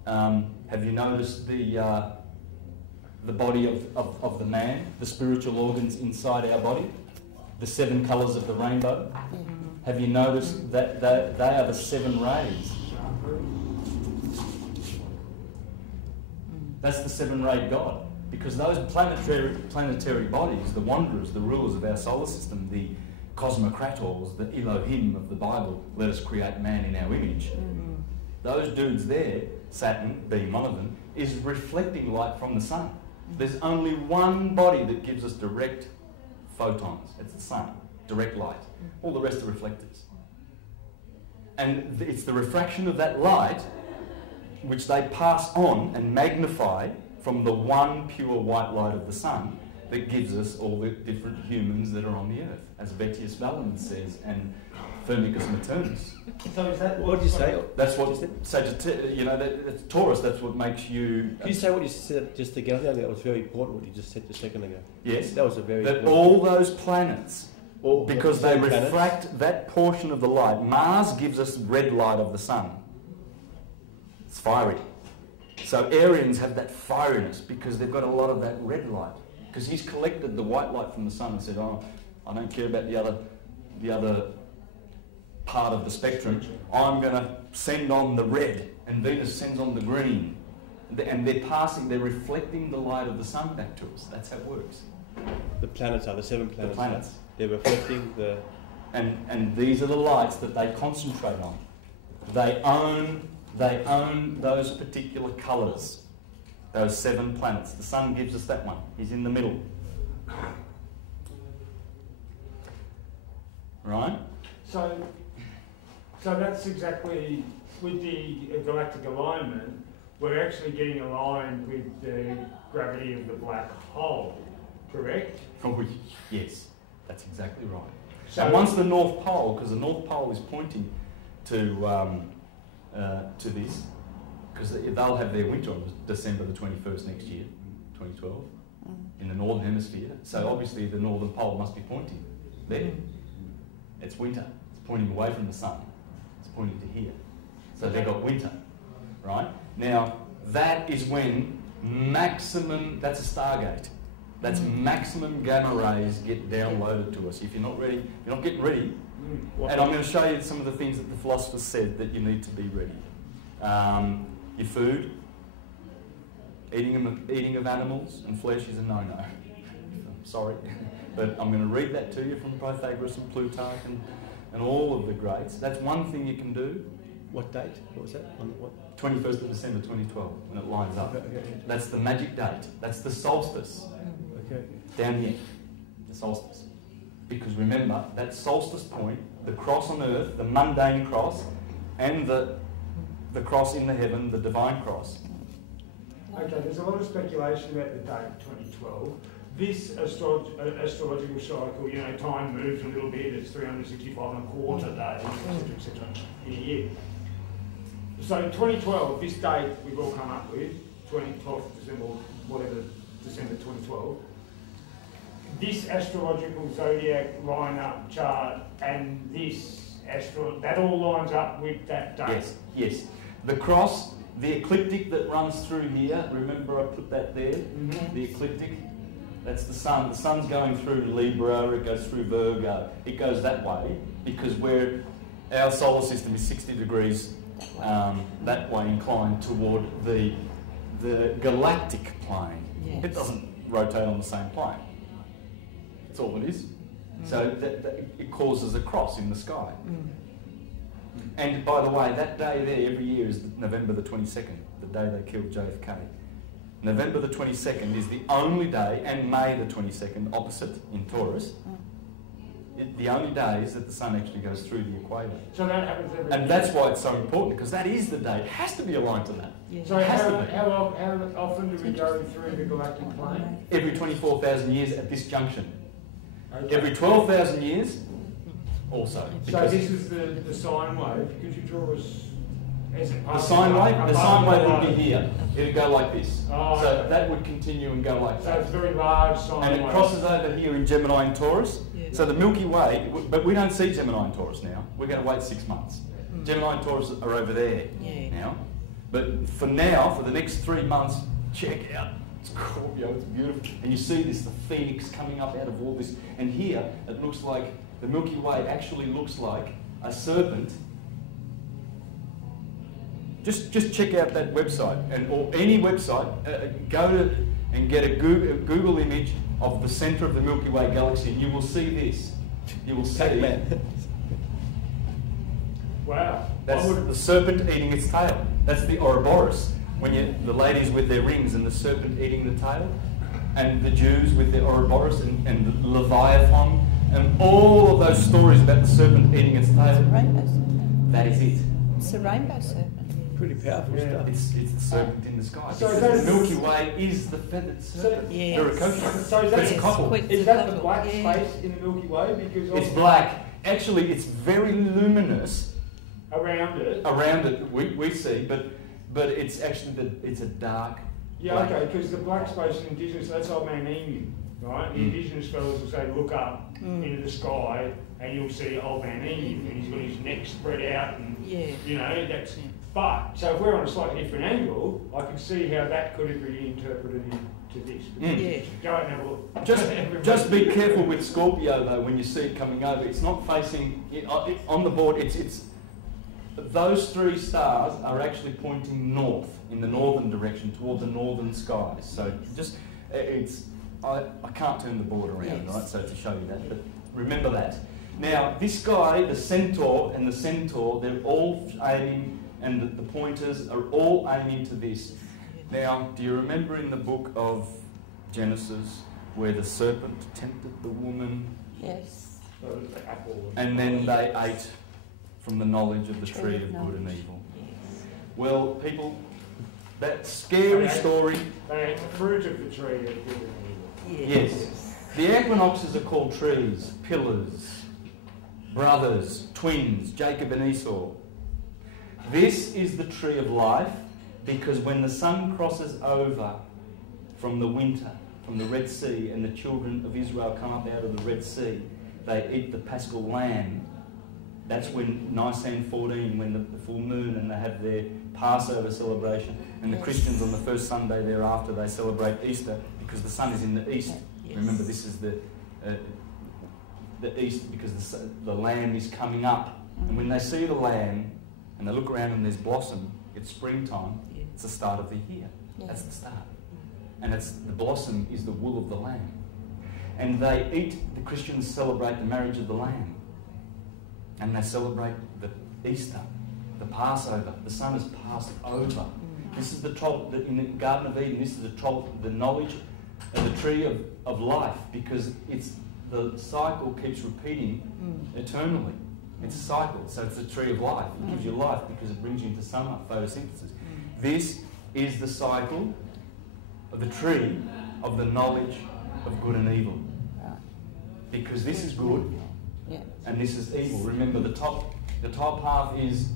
have you noticed the body of the man, the spiritual organs inside our body, the 7 colours of the rainbow? Have you noticed that they are the 7 rays? That's the 7-rayed God, because those planetary bodies, the wanderers, the rulers of our solar system, the cosmocrators, the Elohim of the Bible, let us create man in our image. Those dudes there, Saturn being one of them, is reflecting light from the sun. There's only one body that gives us direct photons. It's the sun, direct light. All the rest are reflectors. And it's the refraction of that light which they pass on and magnify from the one pure white light of the sun that gives us all the different humans that are on the earth, as Vettius Valens says, and Firmicus Maternus. So is that what did you say? That's what Sagittarius, you know, that's Taurus. That's what makes you. Can you say what you said just again? I think that was very important. What you just said a second ago. Yes, that was a very. That all those planets, because they refract planets? that portion of the light. Mars gives us red light of the sun. It's fiery. So Aryans have that fieriness because they've got a lot of that red light. Because he's collected the white light from the sun and said, "Oh, I don't care about the other part of the spectrum. I'm going to send on the red," and Venus sends on the green, and they're reflecting the light of the sun back to us. That's how it works. The planets are the 7 planets. The planets. They're reflecting the. And these are the lights that they concentrate on. They own those particular colours. Those 7 planets. The sun gives us that one. He's in the middle. Right? So that's exactly, with the galactic alignment, we're actually getting aligned with the gravity of the black hole, correct? Yes, that's exactly right. So and once the North Pole, because the North Pole is pointing to this, because they'll have their winter on December the 21st next year, 2012, in the Northern Hemisphere. So obviously the Northern Pole must be pointing there. It's winter. It's pointing away from the sun. It's pointing to here. So they've got winter, right? Now, that is when maximum, that's a stargate. That's maximum gamma rays get downloaded to us. If you're not ready, if you're not getting ready, and I'm going to show you some of the things that the philosophers said that you need to be ready. Your food, eating of animals and flesh is a no-no. Sorry, but I'm going to read that to you from Pythagoras and Plutarch and all of the greats. That's one thing you can do. What date? What was that? On what? 21st of December 2012, when it lines up. Okay. That's the magic date. That's the solstice. Okay. Down here, the solstice. Because remember, that solstice point, the cross on earth, the mundane cross, and the cross in the heaven, the divine cross. Okay, there's a lot of speculation about the date 2012. This astrological cycle, you know, time moves a little bit, it's 365 and a quarter days, etc., in a year. So 2012, this date we've all come up with, 12th of December, whatever, December 2012, this astrological zodiac lineup chart and this that all lines up with that date. Yes, yes. The cross, the ecliptic that runs through here, remember I put that there? Mm-hmm. The ecliptic, that's the sun. The sun's going through Libra, it goes through Virgo. It goes that way because our solar system is 60 degrees that way inclined toward the galactic plane. Yes. It doesn't rotate on the same plane. That's all it is. So it causes a cross in the sky. And by the way, that day there every year is November the 22nd, the day they killed JFK. November the 22nd is the only day, and May the 22nd, opposite in Taurus, the only days that the sun actually goes through the equator. So that happens every And that's why it's so important, because that is the day. It has to be aligned to that. Yeah. So how often do we go through the galactic plane? Every 24,000 years at this junction. Okay. Every 12,000 years also. So this is the sine wave. Could you draw us as it the sine wave would be here. It would go like this. Oh, so okay. That would continue and go like that. So it's a very large sine wave. And it crosses over here in Gemini and Taurus. Yeah. So the Milky Way, but we don't see Gemini and Taurus now. We're going to wait 6 months. Gemini and Taurus are over there now. But for now, for the next 3 months, check out Scorpio, it's beautiful. And you see this, the phoenix coming up out of all this. And here, it looks like the Milky Way actually looks like a serpent. Just check out that website, or any website. Go to and get a Google image of the centre of the Milky Way galaxy, and you will see this. You will see wow. That's the serpent eating its tail. That's the Ouroboros. When the ladies with their rings and the serpent eating the tail, and the Jews with their Ouroboros and Leviathan, and all of those stories about the serpent eating its tail. It's a rainbow serpent. That is it. It's a rainbow serpent. Pretty powerful stuff. It's the serpent in the sky. So the Milky Way is the feathered serpent. So is that the black space in the Milky Way? Because it's black. Actually, it's very luminous. Around it. Around it, we see, but it's actually it's a dark. Yeah, black. okay, because the black space in Indigenous, that's old man Emu, right? The Indigenous fellows will say, look up into the sky, and you'll see old man Emu, and he's got his neck spread out, and you know that's. But so if we're on a slightly different angle, I can see how that could be interpreted into this. Go out and have a look. Just be careful with Scorpio though when you see it coming over. It's not facing on the board. It's those three stars are actually pointing north in the northern direction toward the northern skies. So just I can't turn the board around, right? So to show you that, but remember that. Now this guy, the centaur and the centaur, they're all aiming. And the pointers are all aiming to this. Now, do you remember in the book of Genesis where the serpent tempted the woman? Yes. And then they ate from the knowledge of the tree of good and evil. Yes. Well, people, that scary story. They ate the fruit of the tree of good and evil. Yes. The equinoxes are called trees, pillars, brothers, twins, Jacob and Esau. This is the tree of life, because when the sun crosses over from the winter, from the Red Sea, and the children of Israel come up out of the Red Sea, they eat the Paschal lamb. That's when Nisan 14, when the full moon, and they have their Passover celebration, and the Christians on the first Sunday thereafter, they celebrate Easter because the sun is in the east. Yes. Remember, this is the east, because the lamb is coming up. And when they see the lamb and they look around and there's blossom, it's springtime, it's the start of the year. That's the start. And the blossom is the wool of the lamb. And the Christians celebrate the marriage of the lamb. And they celebrate the Easter, the Passover. The sun has passed over. This is in the Garden of Eden, this is the knowledge of the tree of life, because the cycle keeps repeating eternally. It's a cycle, so it's a tree of life. It gives you life because it brings you into summer, photosynthesis. This is the cycle of the tree of the knowledge of good and evil. Because this is good and this is evil. Remember, the top half is,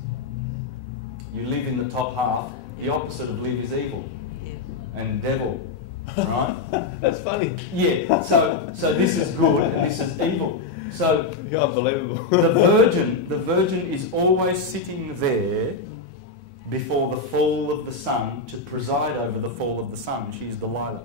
you live in the top half. The opposite of live is evil and devil, right? That's funny. Yeah, so this is good and this is evil. So unbelievable. the virgin is always sitting there before the fall of the sun to preside over the fall of the sun. She's Delilah.